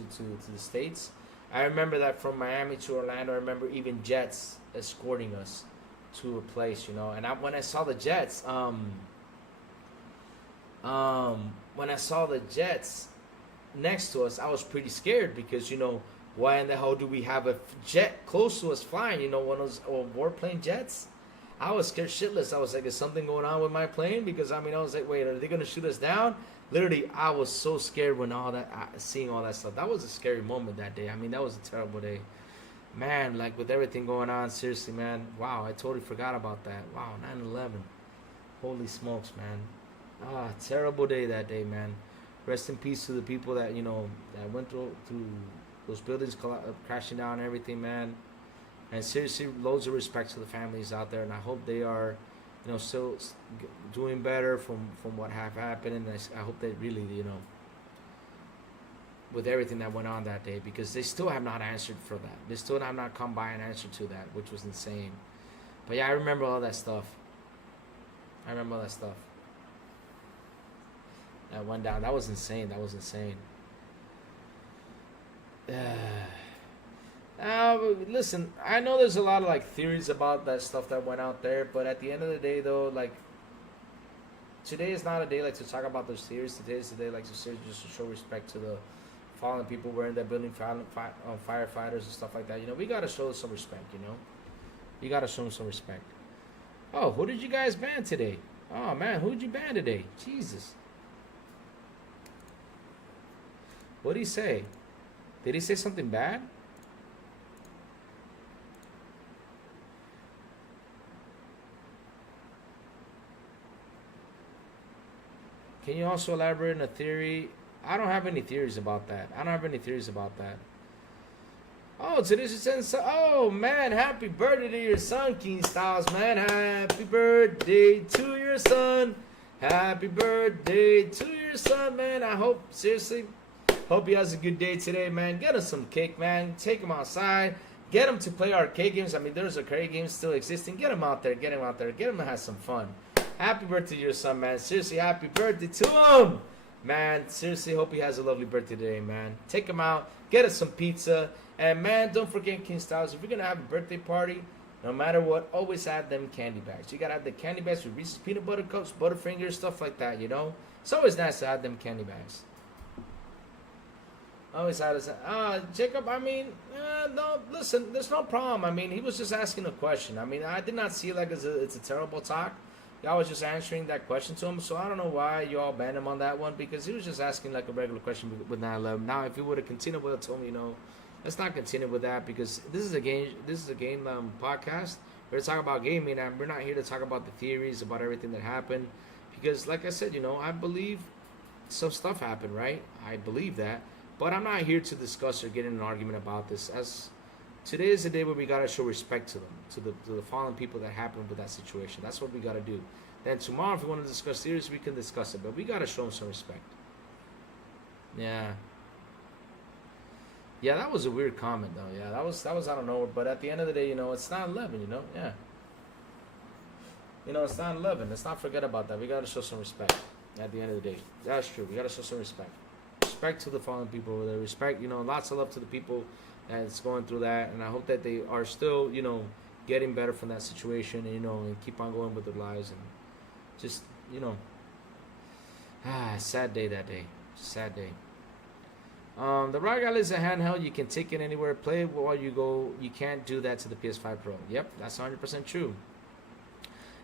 the States. I remember that from Miami to Orlando, I remember even jets escorting us to a place, you know. And when I saw the jets, when I saw the jets next to us, I was pretty scared because, you know, why in the hell do we have a jet close to us flying? You know, one of those warplane jets. I was scared shitless. I was like, is something going on with my plane? Because I mean, I was like, wait, are they gonna shoot us down? Literally, I was so scared when seeing all that stuff. That was a scary moment that day. I mean, that was a terrible day, man. Like with everything going on, seriously, man. Wow, I totally forgot about that. Wow, 9/11. Holy smokes, man. Terrible day that day, man. Rest in peace to the people that, you know, that went through those buildings crashing down and everything, man. And seriously, loads of respect to the families out there, and I hope they are, you know, still doing better from what have happened, and I hope they really, you know, with everything that went on that day, because they still have not answered for that. They still have not come by and answered to that, which was insane. But yeah, I remember all that stuff. That went down. That was insane. Listen, I know there's a lot of like theories about that stuff that went out there, but at the end of the day, though, like today is not a day like to talk about those theories. Today is the day like to just to show respect to the fallen people who were in that building, firefighters and stuff like that. You know, we gotta show some respect. You know, you gotta show them some respect. Oh, who did you guys ban today? Oh man, who did you ban today? Jesus. What did he say? Did he say something bad? Can you also elaborate on a theory? I don't have any theories about that. Oh, today's your son. Oh, man. Happy birthday to your son, King Styles, man. Happy birthday to your son. Happy birthday to your son, man. I hope, seriously, hope he has a good day today, man. Get him some cake, man. Take him outside. Get him to play arcade games. I mean, there's arcade games still existing. Get him out there. Get him to have some fun. Happy birthday to your son, man. Seriously, happy birthday to him. Man, seriously, hope he has a lovely birthday today, man. Take him out. Get us some pizza. And, man, don't forget, King Styles, if you're going to have a birthday party, No matter what, always add them candy bags. You gotta have the candy bags with Reese's peanut butter cups, Butterfingers, stuff like that, you know? It's always nice to add them candy bags. Always add Jacob, I mean, no, listen, there's no problem. I mean, he was just asking a question. I mean, I did not see it like it's a terrible talk. I was just answering that question to him, so I don't know why you all banned him on that one, because he was just asking like a regular question with 911. Now, if he would have continued with it, told me, you know, let's not continue with that, because this is a game podcast. We're talking about gaming, and we're not here to talk about the theories about everything that happened, because like I said, you know, I believe some stuff happened, right? I believe that, but I'm not here to discuss or get in an argument about this. As today is the day where we gotta show respect to them, to the fallen people that happened with that situation. That's what we gotta do. Then tomorrow, if we want to discuss theories, we can discuss it, but we gotta show them some respect. Yeah. Yeah, that was a weird comment though. Yeah, that was out of nowhere. But at the end of the day, you know, it's 9/11. You know, yeah. You know, it's 9/11. Let's not forget about that. We gotta show some respect. At the end of the day, that's true. We gotta show some respect. Respect to the fallen people over there. Respect, you know, lots of love to the people that's going through that, and I hope that they are still, you know, getting better from that situation, and, you know, and keep on going with their lives, and just, you know, sad day that day, sad day. The Rock Alley is a handheld. You can take it anywhere, play it while you go. You can't do that to the PS5 Pro. Yep, that's 100% true.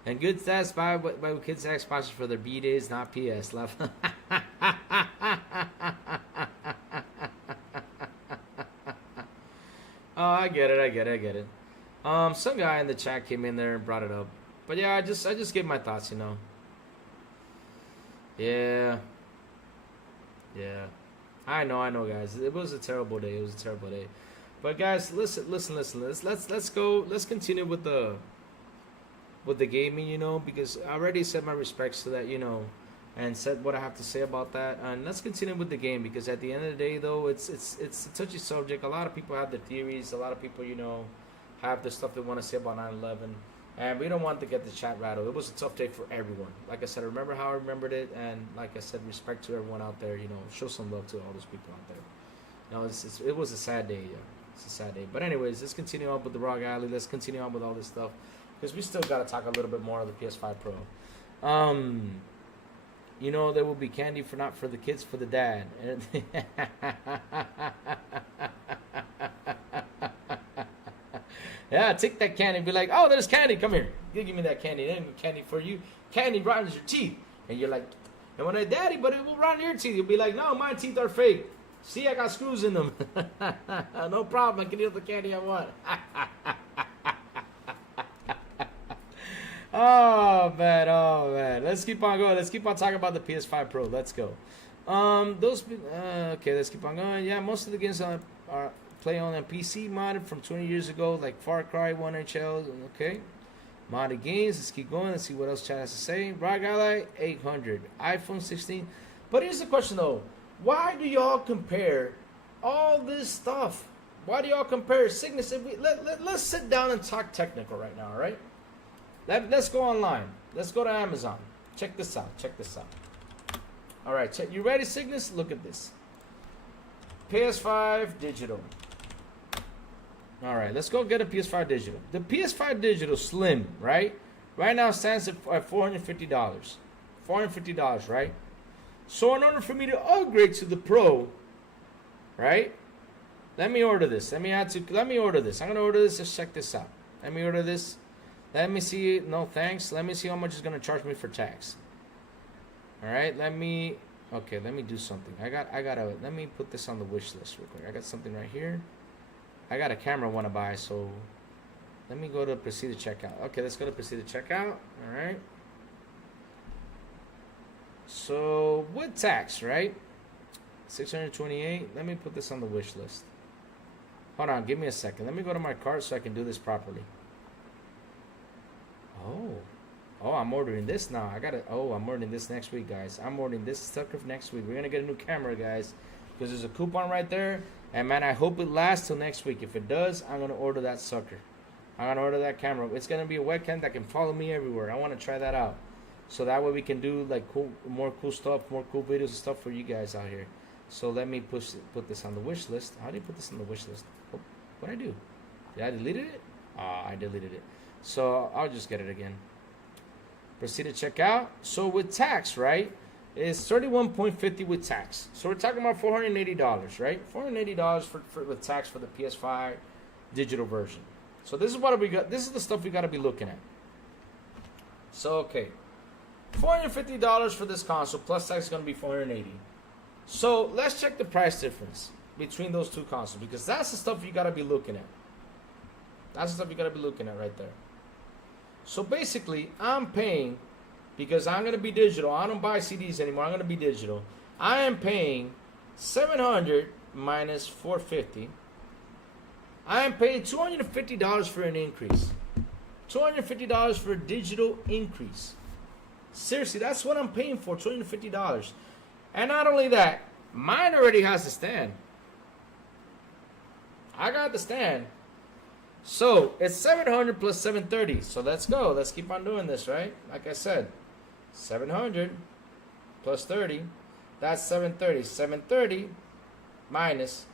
And good stats by Kids Xbox for their B days, not PS. Love. Oh, I get it. Some guy in the chat came in there and brought it up, but yeah, I just gave my thoughts, you know. Yeah. I know, guys. It was a terrible day. But guys, listen. Let's go. Let's continue with the gaming, you know, because I already said my respects to that, you know, and said what I have to say about that. And let's continue with the game, because at the end of the day, though, it's a touchy subject. A lot of people have their theories. A lot of people, you know, have the stuff they want to say about 9/11. And we don't want to get the chat rattled. It was a tough day for everyone. Like I said, I remember how I remembered it. And like I said, respect to everyone out there. You know, show some love to all those people out there. You know, it was a sad day. Yeah, it's a sad day. But anyways, let's continue on with the Rock Alley. Let's continue on with all this stuff, because we still got to talk a little bit more of the PS5 Pro. You know, there will be candy not for the kids, for the dad. Yeah, take that candy and be like, oh, there's candy. Come here. You give me that candy. There ain't candy for you. Candy rotens your teeth. And you're like, and when I, daddy, but it will rot your teeth. You'll be like, no, my teeth are fake. See, I got screws in them. No problem. I can eat the candy I want. Oh man. Let's keep on going. Let's keep on talking about the PS5 Pro. Let's go. Okay, let's keep on going. Yeah, most of the games are play on a PC modded from 20 years ago, like Far Cry 1 HL. Okay, modded games. Let's keep going. Let's see what else chat has to say. Rock Ally 800, iPhone 16. But here's the question though: why do y'all compare all this stuff? Why do y'all compare Cygnus? Let's sit down and talk technical right now. All right. Let's go online. Let's go to Amazon. Check this out. All right. You ready, Cygnus? Look at this. PS5 digital. All right. Let's go get a PS5 digital. The PS5 digital Slim, right? Right now stands at $450. $450, right? So in order for me to upgrade to the Pro, right? Let me order this. Let me order this. I'm gonna order this. Just check this out. Let me order this. Let me see. No thanks. Let me see how much it's gonna charge me for tax. All right. Let me do something. Let me put this on the wish list real quick. I got something right here. I got a camera I want to buy, so let me go to proceed to checkout. Okay, let's go to proceed to checkout. All right. So with tax, right? 628. Let me put this on the wish list. Hold on. Give me a second. Let me go to my cart so I can do this properly. Oh, I'm ordering this now. I'm ordering this next week, guys. I'm ordering this sucker for next week. We're going to get a new camera, guys, because there's a coupon right there. And, man, I hope it lasts till next week. If it does, I'm going to order that sucker. I'm going to order that camera. It's going to be a webcam that can follow me everywhere. I want to try that out. So that way we can do, like, more cool stuff, more cool videos and stuff for you guys out here. So let me put this on the wish list. How do you put this on the wish list? Oh, what'd I do? Did I delete it? I deleted it. So I'll just get it again. Proceed to check out. So with tax, right, it's $31.50 with tax. So we're talking about $480, right? $480 for with tax for the PS5 digital version. So this is what we got. This is the stuff we got to be looking at. So okay, $450 for this console plus tax is going to be $480. So let's check the price difference between those two consoles, because that's the stuff you got to be looking at. That's the stuff you got to be looking at right there. So basically, I'm paying, because I'm going to be digital. I don't buy CDs anymore. I'm going to be digital. I am paying $700 minus $450. I am paying $250 for an increase. $250 for a digital increase. Seriously, that's what I'm paying for, $250. And not only that, mine already has the stand. I got the stand. So it's 700 plus 730. So let's go. Let's keep on doing this, right? Like I said, 700 plus 30. That's 730. 730 minus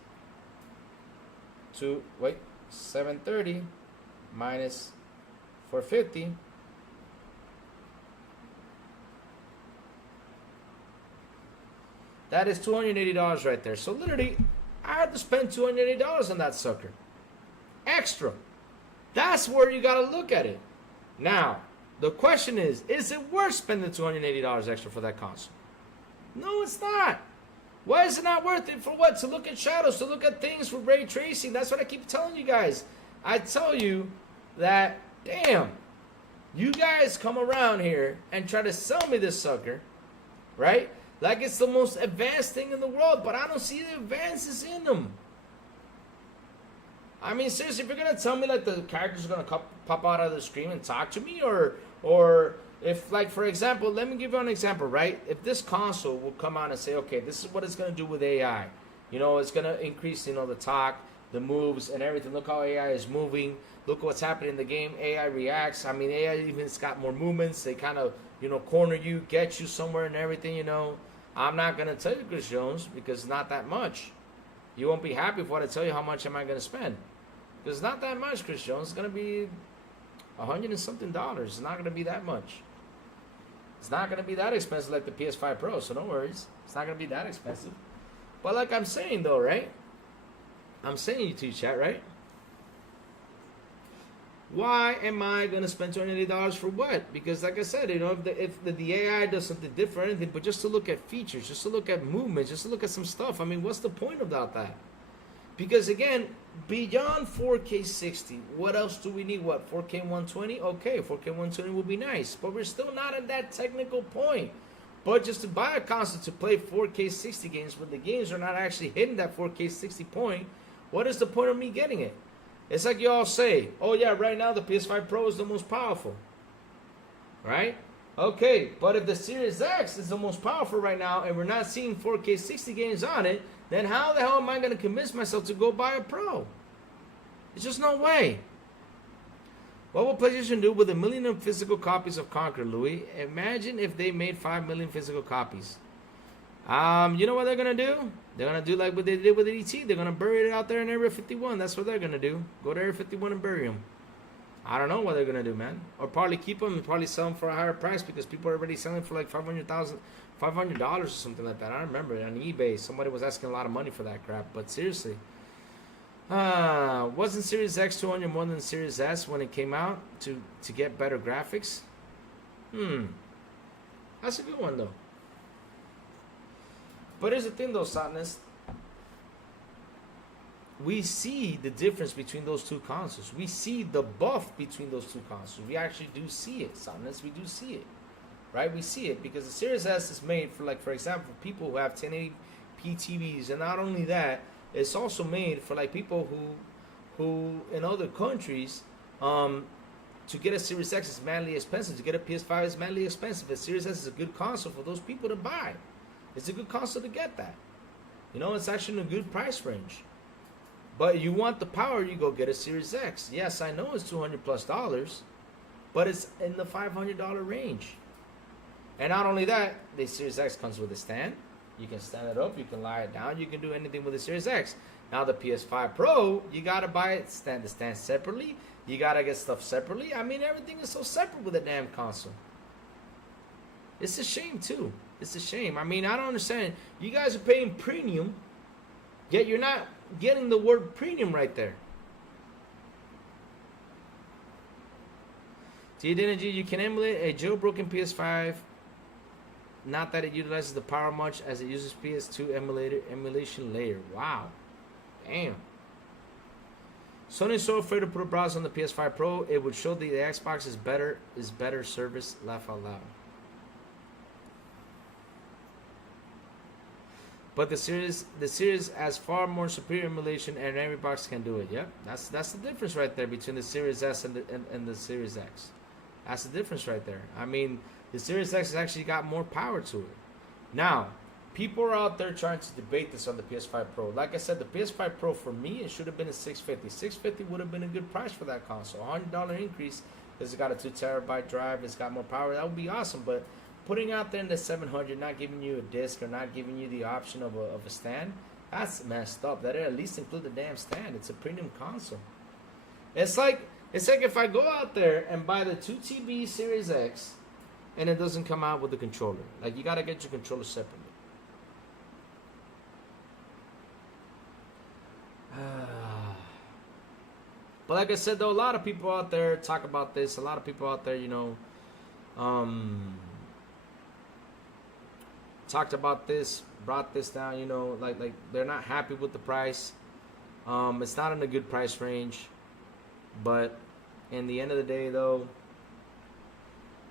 730 minus 450. That is $280 right there. So literally, I had to spend $280 on that sucker. Extra. That's where you got to look at it. Now, the question is it worth spending $280 extra for that console? No, it's not. Why is it not worth it? For what? To look at shadows, to look at things for ray tracing. That's what I keep telling you guys. I tell you that, damn, you guys come around here and try to sell me this sucker, right? Like it's the most advanced thing in the world, but I don't see the advances in them. I mean, seriously, if you're going to tell me like the characters are going to pop out of the screen and talk to me, or if, like, for example, let me give you an example, right? If this console will come out and say, okay, this is what it's going to do with AI. You know, it's going to increase, you know, the talk, the moves, and everything. Look how AI is moving. Look what's happening in the game. AI reacts. I mean, AI even's got more movements. They kind of, you know, corner you, get you somewhere and everything, you know. I'm not going to tell you, Chris Jones, because it's not that much. You won't be happy if I tell you how much am I going to spend. Because it's not that much, Chris Jones. It's going to be $100 and something. It's not going to be that much. It's not going to be that expensive like the PS5 Pro, so no worries. It's not going to be that expensive. But like I'm saying, though, right? I'm saying you to chat, right? Why am I going to spend $280 for what? Because like I said, you know, if the AI does something different or anything, but just to look at features, just to look at movement, just to look at some stuff, I mean, what's the point about that? Because again, beyond 4K 60, what else do we need? What, 4K 120? Okay, 4K 120 would be nice, but we're still not at that technical point. But just to buy a console to play 4K 60 games when the games are not actually hitting that 4K 60 point, what is the point of me getting it? It's like you all say, oh yeah, right now the PS5 Pro is the most powerful. Right? Okay, but if the Series X is the most powerful right now and we're not seeing 4K 60 games on it, then how the hell am I going to convince myself to go buy a Pro? There's just no way. What will PlayStation do with 1 million physical copies of Conquer, Louis? Imagine if they made 5 million physical copies. You know what they're going to do? They're going to do like what they did with the ET. They're going to bury it out there in Area 51. That's what they're going to do. Go to Area 51 and bury them. I don't know what they're going to do, man. Or probably keep them and probably sell them for a higher price because people are already selling for like $500 or something like that. I remember on eBay, somebody was asking a lot of money for that crap. But seriously, wasn't Series X 200 more than Series S when it came out to get better graphics? That's a good one, though. But here's the thing, though, Sadness. We see the difference between those two consoles. We see the buff between those two consoles. We actually do see it, Sadness. We do see it. Right? We see it because the Series S is made for, like, for example, for people who have 1080p TVs. And not only that, it's also made for, like, people who in other countries, to get a Series X is madly expensive. To get a PS5 is madly expensive. A Series S is a good console for those people to buy. It's a good console to get that. You know, it's actually in a good price range. But you want the power, you go get a Series X. Yes, I know it's $200+, but it's in the $500 range. And not only that, the Series X comes with a stand. You can stand it up, you can lie it down, you can do anything with the Series X. Now the PS5 Pro, you gotta buy it the stand separately. You gotta get stuff separately. I mean, everything is so separate with a damn console. It's a shame too. It's a shame. I mean, I don't understand. You guys are paying premium, yet you're not getting the word premium right there. You can emulate a jailbroken PS5. Not that it utilizes the power much as it uses PS2 emulation layer. Wow. Damn. Sony's so afraid to put a browser on the PS5 Pro, it would show the Xbox is better service. Laugh out loud. But the series has far more superior emulation, and every box can do it. Yep, that's the difference right there between the Series S and the Series X. That's the difference right there. I mean, the Series X has actually got more power to it. Now, people are out there trying to debate this on the PS5 Pro. Like I said, the PS5 Pro for me, it should have been a $650. $650 would have been a good price for that console. $100 increase because it got a 2 terabyte drive. It's got more power. That would be awesome. But putting out there in the $700, not giving you a disc or not giving you the option of a stand, that's messed up. That at least include the damn stand. It's a premium console. It's like if I go out there and buy the 2TB Series X and it doesn't come out with the controller. Like, you got to get your controller separately. But like I said, though, a lot of people out there talk about this. A lot of people out there, talked about this, brought this down, like they're not happy with the price. It's not in a good price range. But in the end of the day, though,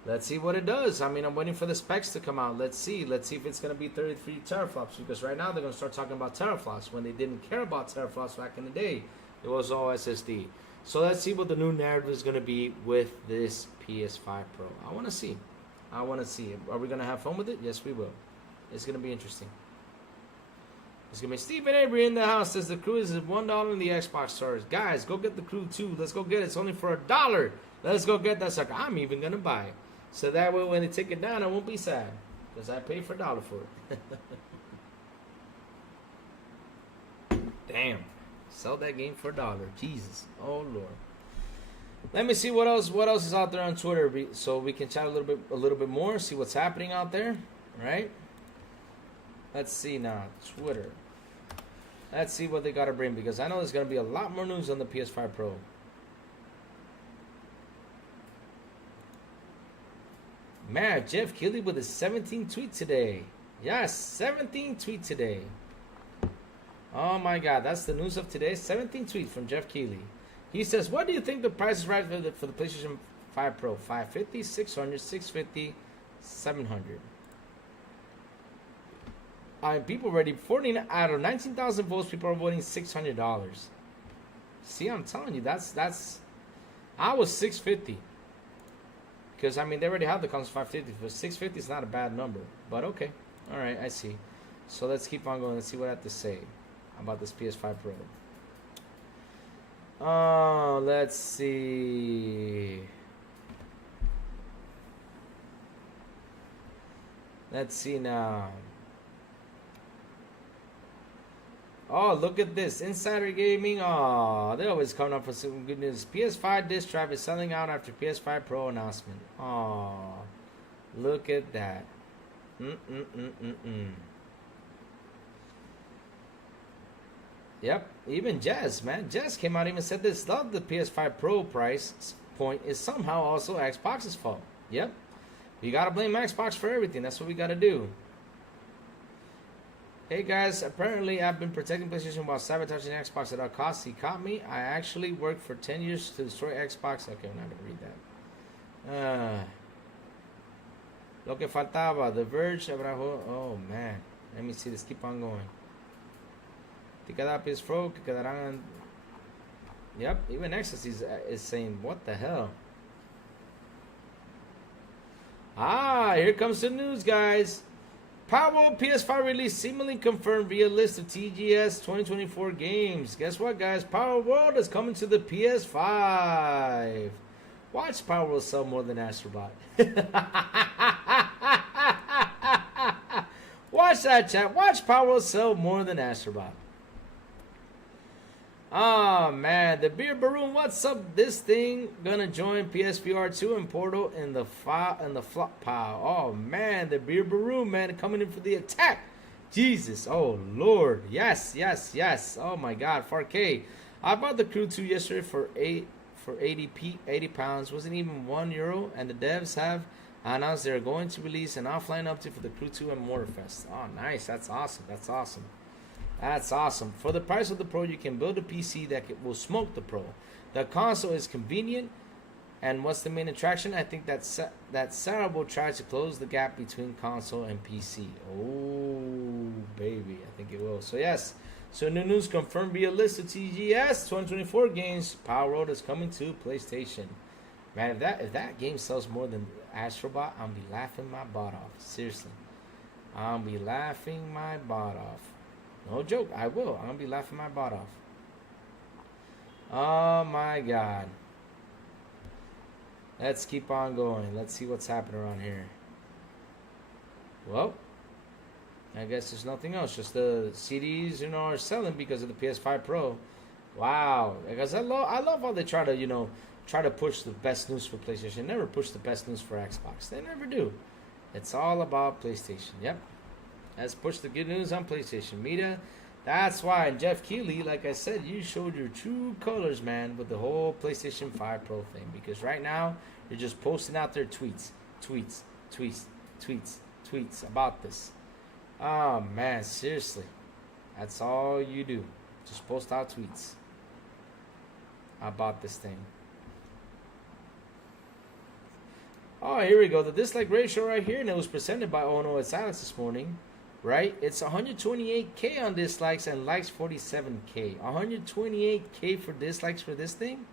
let's see what it does. I mean, I'm waiting for the specs to come out. Let's see if it's going to be 33 teraflops, because right now they're going to start talking about teraflops when they didn't care about teraflops back in the day. It was all SSD. So let's see what the new narrative is going to be with this PS5 Pro. I want to see. Are we going to have fun with it? Yes, we will. It's going to be interesting. It's going to be Stephen Avery in the house. Says the crew is $1 in the Xbox stores. Guys, go get the crew too. Let's go get it. It's only for $1. Let's go get that sucker. I'm even going to buy it. So that way when they take it down, I won't be sad. Because I paid for $1 for it. Damn. Sell that game for $1. Jesus. Oh, Lord. Let me see what else is out there on Twitter, so we can chat a little bit more, see what's happening out there, right? Let's see now, Twitter. Let's see what they got to bring, because I know there's going to be a lot more news on the PS5 Pro. Man, Jeff Keighley with his 17th tweet today. Yes, 17th tweet today. Oh my God, that's the news of today. 17th tweet from Jeff Keighley. He says, what do you think the price is right for the PlayStation 5 Pro? 550, 600, 650, 700. People already 14 out of 19,000 votes. People are voting $600. See, I'm telling you, that's. I was 650 because I mean they already have the console 550. But 650 is not a bad number. But okay, all right, I see. So let's keep on going. Let's see what I have to say about this PS5 Pro. Oh, let's see. Let's see now. Oh, look at this. Insider Gaming. Oh, they're always coming up with some good news. PS5 disc drive is selling out after PS5 Pro announcement. Oh, look at that. Yep, even Jazz, man. Jazz came out and even said this. Love the PS5 Pro price point is somehow also Xbox's fault. Yep. You gotta blame Xbox for everything. That's what we gotta do. Hey guys, apparently I've been protecting PlayStation while sabotaging Xbox at all costs. He caught me. I actually worked for 10 years to destroy Xbox. Okay, I'm not gonna read that. Lo que faltaba. The Verge. Oh man. Let me see this. Keep on going. Te queda PS Pro que quedarán. Yep, even Nexus is saying, what the hell? Here comes the news, guys. Powerwall PS5 release seemingly confirmed via list of TGS 2024 games. Guess what, guys? Powerworld is coming to the PS5. Watch Powerworld sell more than Astrobot. Watch that, chat. Watch Powerworld sell more than Astrobot. Oh man, the beer baroon, what's up? This thing gonna join PSVR 2 and Portal in the flop pile. Oh man, the beer baroon, man, coming in for the attack. Jesus, oh Lord, yes. Oh my God, 4K. I bought the Crew 2 yesterday for 80 pounds. Wasn't even €1, and the devs have announced they're going to release an offline update for the Crew 2 and Mortarfest. Oh, nice. That's awesome. For the price of the Pro, you can build a PC that will smoke the Pro. The console is convenient, and what's the main attraction? I think that Sourblow tries to close the gap between console and PC. Oh, baby, I think it will. So yes, so new news confirmed via list of TGS 2024 games. Power Road is coming to PlayStation. Man, if that game sells more than Astrobot, I'm be laughing my butt off. Seriously, I'll be laughing my butt off. No joke, I will. I'm gonna be laughing my butt off. Oh my God. Let's keep on going. Let's see what's happening around here. Well, I guess there's nothing else. Just the CDs, are selling because of the PS5 Pro. Wow. Because I love how they try to push the best news for PlayStation. They never push the best news for Xbox. They never do. It's all about PlayStation. Yep. Let's push the good news on PlayStation Media. That's why, and Jeff Keighley, like I said, you showed your true colors, man, with the whole PlayStation 5 Pro thing. Because right now, you're just posting out their tweets about this. Oh, man, seriously. That's all you do. Just post out tweets about this thing. Oh, here we go. The dislike ratio right here, and it was presented by Oh No, It's Alex this morning. Right? It's 128K on dislikes and likes 47K. 128K for dislikes for this thing?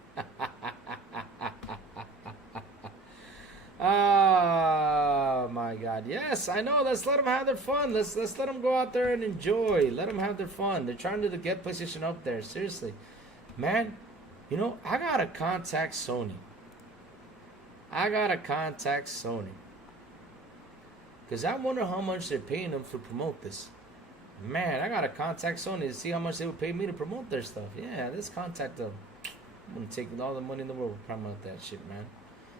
Oh my God. Yes, I know. Let's let them have their fun. Let's let them go out there and enjoy. Let them have their fun. They're trying to get PlayStation up there. Seriously. Man, I gotta contact Sony. Because I wonder how much they're paying them to promote this. Man, I got to contact Sony to see how much they would pay me to promote their stuff. Yeah, let's contact them. I'm going to take all the money in the world to promote that shit, man.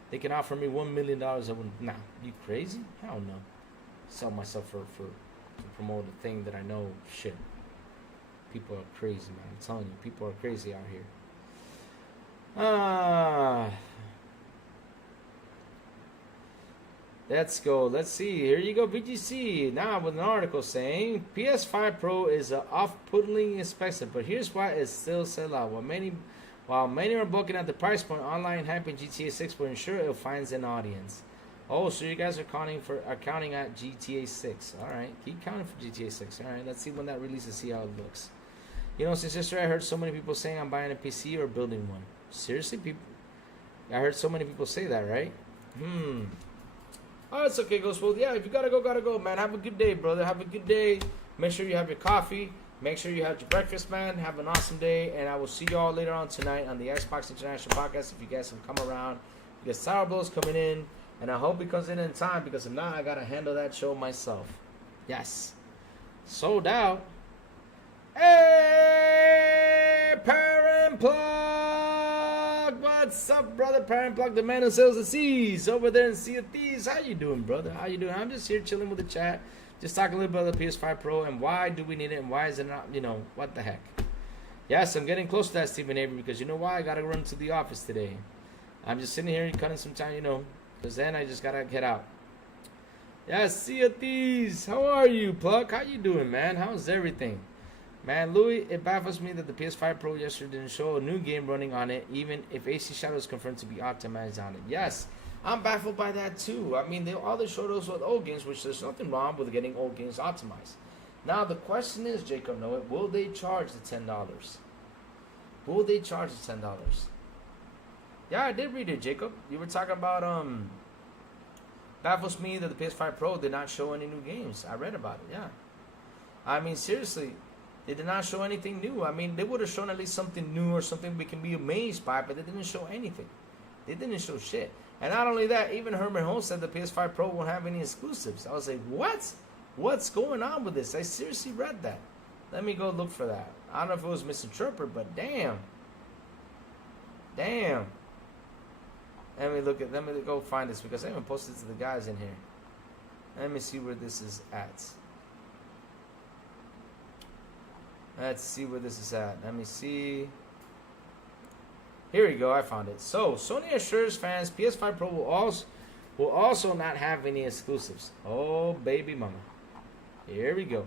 They can offer me $1 million. I wouldn't. Nah, you crazy? Hell no. Sell myself for to promote a thing that I know. Shit. People are crazy, man. I'm telling you, people are crazy out here. Let's go. Let's see. Here you go, VGC. Now with an article saying PS5 Pro is off-putting expensive, but here's why it still sell out. While many are booking at the price point, online hyping GTA 6 will ensure it finds an audience. Oh, so you guys are counting at GTA 6. All right, keep counting for GTA 6. All right, let's see when that releases. See how it looks. Since yesterday I heard so many people saying I'm buying a PC or building one. Seriously, people. I heard so many people say that, right? Oh, it's okay, Ghost Wolf. Yeah, if you gotta go, man. Have a good day, brother. Have a good day. Make sure you have your coffee. Make sure you have your breakfast, man. Have an awesome day. And I will see you all later on tonight on the Xbox International Podcast. If you guys can come around. Because Sourblow's coming in. And I hope he comes in time. Because if not, I gotta handle that show myself. Yes. Sold out. Hey, Parent Plug! What's up, brother? Parent Plug, the man who sells the seas over there in Sea of Thieves. How you doing, brother? How you doing? I'm just here chilling with the chat. Just talking a little bit about the PS5 Pro and why do we need it and why is it not, what the heck. Yes, I'm getting close to that, Stephen Avery, because you know why? I got to run to the office today. I'm just sitting here cutting some time, because then I just got to get out. Yes, Sea of Thieves. How are you, Plug? How you doing, man? How's everything? Man, Louis, it baffles me that the PS5 Pro yesterday didn't show a new game running on it, even if AC Shadow is confirmed to be optimized on it. Yes, I'm baffled by that too. I mean, all they showed us with old games, which there's nothing wrong with getting old games optimized. Now, the question is, Jacob Noah, will they charge the $10? Will they charge the $10? Yeah, I did read it, Jacob. You were talking about, baffles me that the PS5 Pro did not show any new games. I read about it, yeah. I mean, seriously. They did not show anything new. I mean, they would have shown at least something new or something we can be amazed by, but they didn't show anything. They didn't show shit. And not only that, even Herman Holmes said the PS5 Pro won't have any exclusives. I was like, what? What's going on with this? I seriously read that. Let me go look for that. I don't know if it was misinterpreted, but damn. Damn. Let me go find this because I haven't posted to the guys in here. Let me see where this is at. Let's see where this is at. Let me see. Here we go. I found it. So, Sony assures fans PS5 Pro will also not have any exclusives. Oh, baby mama. Here we go.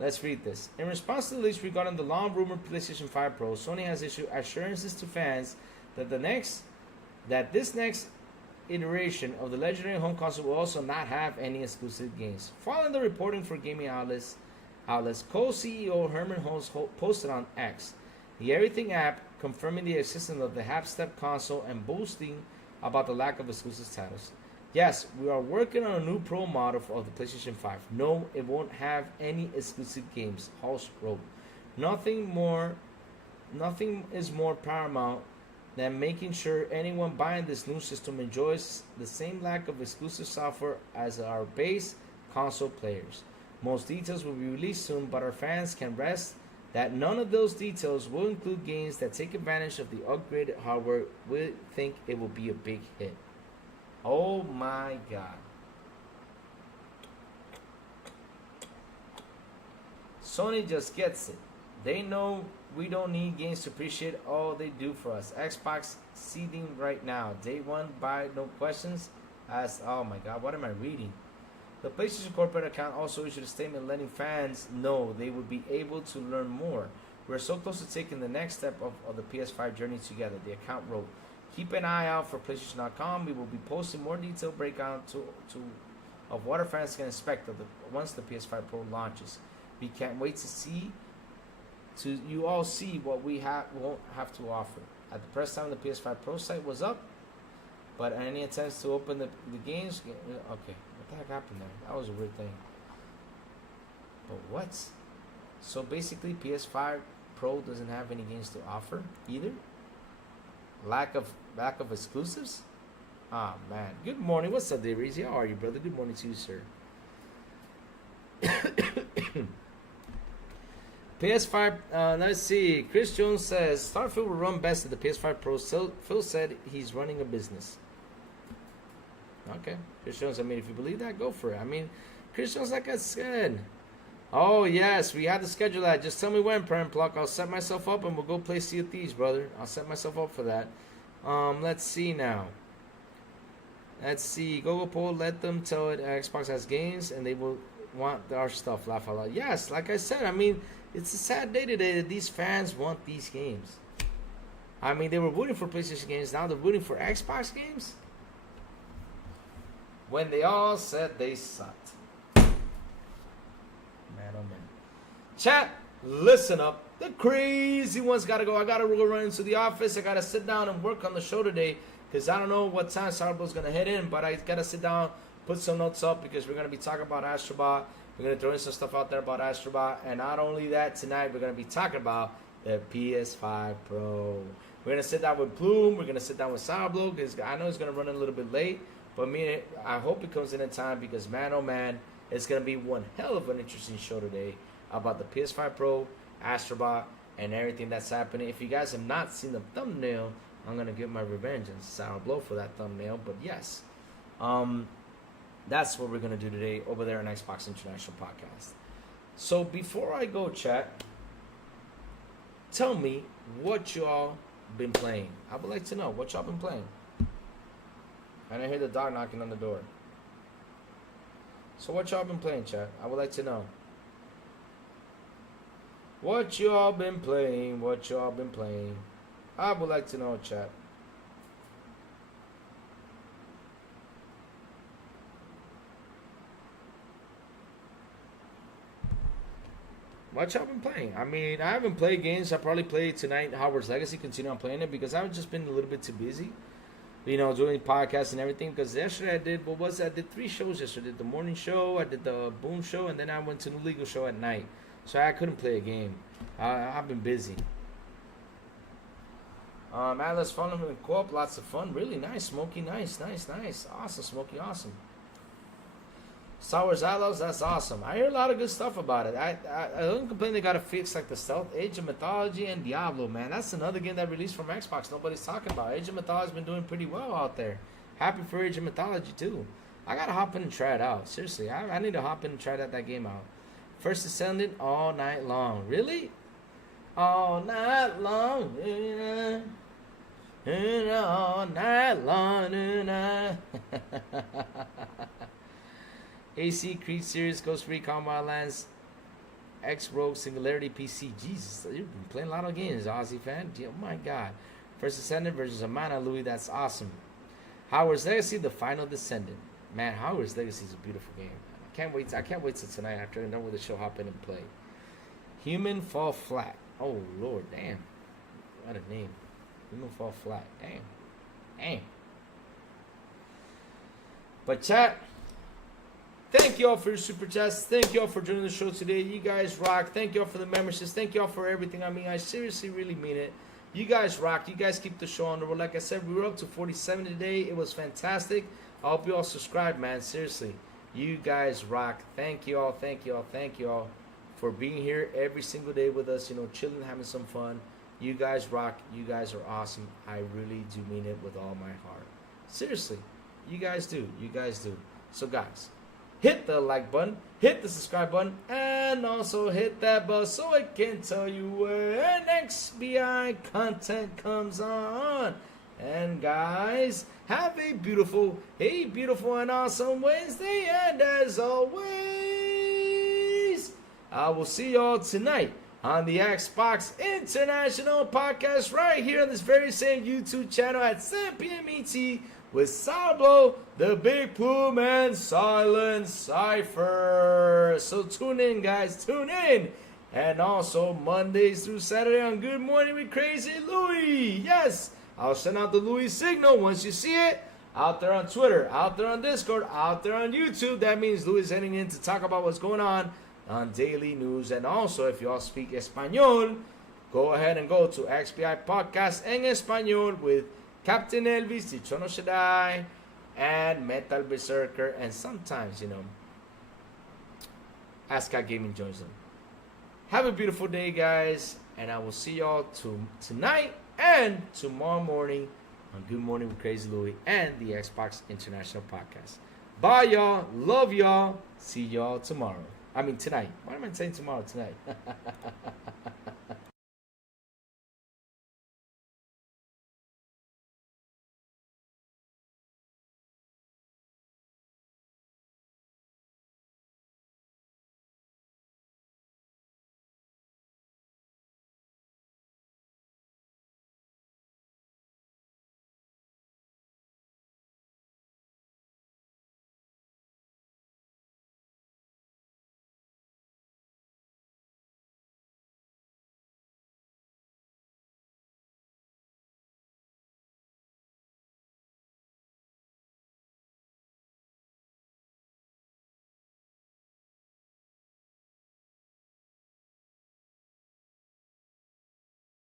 Let's read this. In response to the leaks regarding the long-rumored PlayStation 5 Pro, Sony has issued assurances to fans that this next iteration of the legendary home console will also not have any exclusive games. Following the reporting for gaming outlets, co-CEO Herman Holmes posted on X, the Everything app, confirming the existence of the Hapstep console and boasting about the lack of exclusive titles. Yes, we are working on a new Pro model of the PlayStation 5. No, it won't have any exclusive games, Holmes wrote. Nothing is more paramount than making sure anyone buying this new system enjoys the same lack of exclusive software as our base console players. Most details will be released soon, but our fans can rest that none of those details will include games that take advantage of the upgraded hardware. We think it will be a big hit. Oh my God. Sony just gets it. They know we don't need games to appreciate all they do for us. Xbox seeding right now. Day one, buy, no questions. Oh my God, what am I reading? The PlayStation corporate account also issued a statement letting fans know they would be able to learn more. We're so close to taking the next step of the PS5 journey together, the account wrote. Keep an eye out for PlayStation.com. We will be posting more detailed breakdown of what our fans can expect once the PS5 Pro launches. We can't wait to you all see what we won't have to offer. At the press time, the PS5 Pro site was up, but any attempts to open the games, okay, what the heck happened there? That was a weird thing. But what? So basically, PS5 Pro doesn't have any games to offer either. Lack of exclusives. Ah man. Good morning. What's up, Dave? How are you, brother? Good morning to you, sir. PS5, let's see. Chris Jones says Starfield will run best at the PS5 Pro. Phil said he's running a business. Okay, Chris Jones. I mean, if you believe that, go for it. I mean, Chris Jones, like I said. Oh yes, we had to schedule that. Just tell me when, Prem Pluck. I'll set myself up and we'll go play Sea of Thieves, brother. I'll set myself up for that. Let's see now. Let's see. Google Poll. Let them tell it. Xbox has games and they will want our stuff. Laugh out loud. Yes, like I said. I mean, it's a sad day today that these fans want these games. I mean, they were rooting for PlayStation games. Now they're rooting for Xbox games. When they all said they sucked. Man, oh man. Chat, listen up. The crazy ones gotta go. I gotta go run into the office. I gotta sit down and work on the show today. Because I don't know what time Sourblow's gonna head in. But I gotta sit down, put some notes up. Because we're gonna be talking about Astrobot. We're gonna throw in some stuff out there about Astrobot. And not only that, tonight we're gonna be talking about the PS5 Pro. We're gonna sit down with Plume. We're gonna sit down with Sourblow. Because I know it's gonna run a little bit late. But I hope it comes in time. Because man, oh man. It's going to be one hell of an interesting show today about the PS5 Pro, Astrobot, and everything that's happening. If you guys have not seen the thumbnail, I'm going to get my revenge and Sourblow for that thumbnail. But yes, that's what we're going to do today over there on Xbox International Podcast. So before I go, chat, tell me what y'all been playing. I would like to know what y'all been playing. And I hear the dog knocking on the door. So what y'all been playing, chat? I would like to know. What y'all been playing? What y'all been playing? I would like to know, chat. What y'all been playing? I mean, I haven't played games. I probably played tonight Hogwarts Legacy. Continue on playing it because I've just been a little bit too busy. You know, doing podcasts and everything. Because yesterday I did 3 shows yesterday. I did the morning show, I did the Boom show, and then I went to the legal show at night. So I couldn't play a game. I've been busy. Atlas Fun and Co-op, lots of fun. Really nice, Smokey, nice. Awesome, Smokey, awesome. Sour Xylos, that's awesome. I hear a lot of good stuff about it. I don't complain they got to fix like the Stealth, Age of Mythology, and Diablo, man. That's another game that released from Xbox nobody's talking about. Age of Mythology's been doing pretty well out there. Happy for Age of Mythology, too. I got to hop in and try it out. Seriously, I need to hop in and try that game out. First Ascendant all night long. Really? All night long. All night long. AC Creed Series, Ghost Recon Wildlands, X Rogue Singularity PC. Jesus, you've been playing a lot of games, Aussie fan. Oh my God. First Ascendant versus Amana Louis, that's awesome. Howard's Legacy, the final descendant. Man, Howard's Legacy is a beautiful game. I can't wait till tonight after I'm done with the show, hop in and play. Human Fall Flat. Oh Lord, damn. What a name. Human Fall Flat. Damn. But chat, thank you all for your super chats. Thank you all for joining the show today. You guys rock. Thank you all for the memberships. Thank you all for everything. I mean, I seriously really mean it. You guys rock. You guys keep the show on the road. Like I said, we were up to 47 today. It was fantastic. I hope you all subscribe, man. Seriously. You guys rock. Thank you all. Thank you all. Thank you all for being here every single day with us. You know, chilling, having some fun. You guys rock. You guys are awesome. I really do mean it with all my heart. Seriously. You guys do. You guys do. So, guys, hit the like button, hit the subscribe button, and also hit that bell so it can tell you when next BI content comes on. And guys, have a beautiful and awesome Wednesday. And as always, I will see y'all tonight on the Xbox International Podcast right here on this very same YouTube channel at 7 p.m. ET with Sourblow, the Big Plume, and Silent Cypher. So tune in, guys. Tune in. And also Mondays through Saturday on Good Morning with Crazy Louie. Yes, I'll send out the Louie signal once you see it. Out there on Twitter, out there on Discord, out there on YouTube. That means Louie is heading in to talk about what's going on daily news. And also, if you all speak Espanol, go ahead and go to XBI Podcast en Español with Captain Elvis, Tichono Shaddai, and Metal Berserker, and sometimes, you know, Ascot Gaming joins them. Have a beautiful day, guys, and I will see y'all tonight and tomorrow morning on Good Morning with Crazy Louie and the Xbox International Podcast. Bye, y'all. Love y'all. See y'all tomorrow. I mean, tonight. Why am I saying tomorrow? Tonight.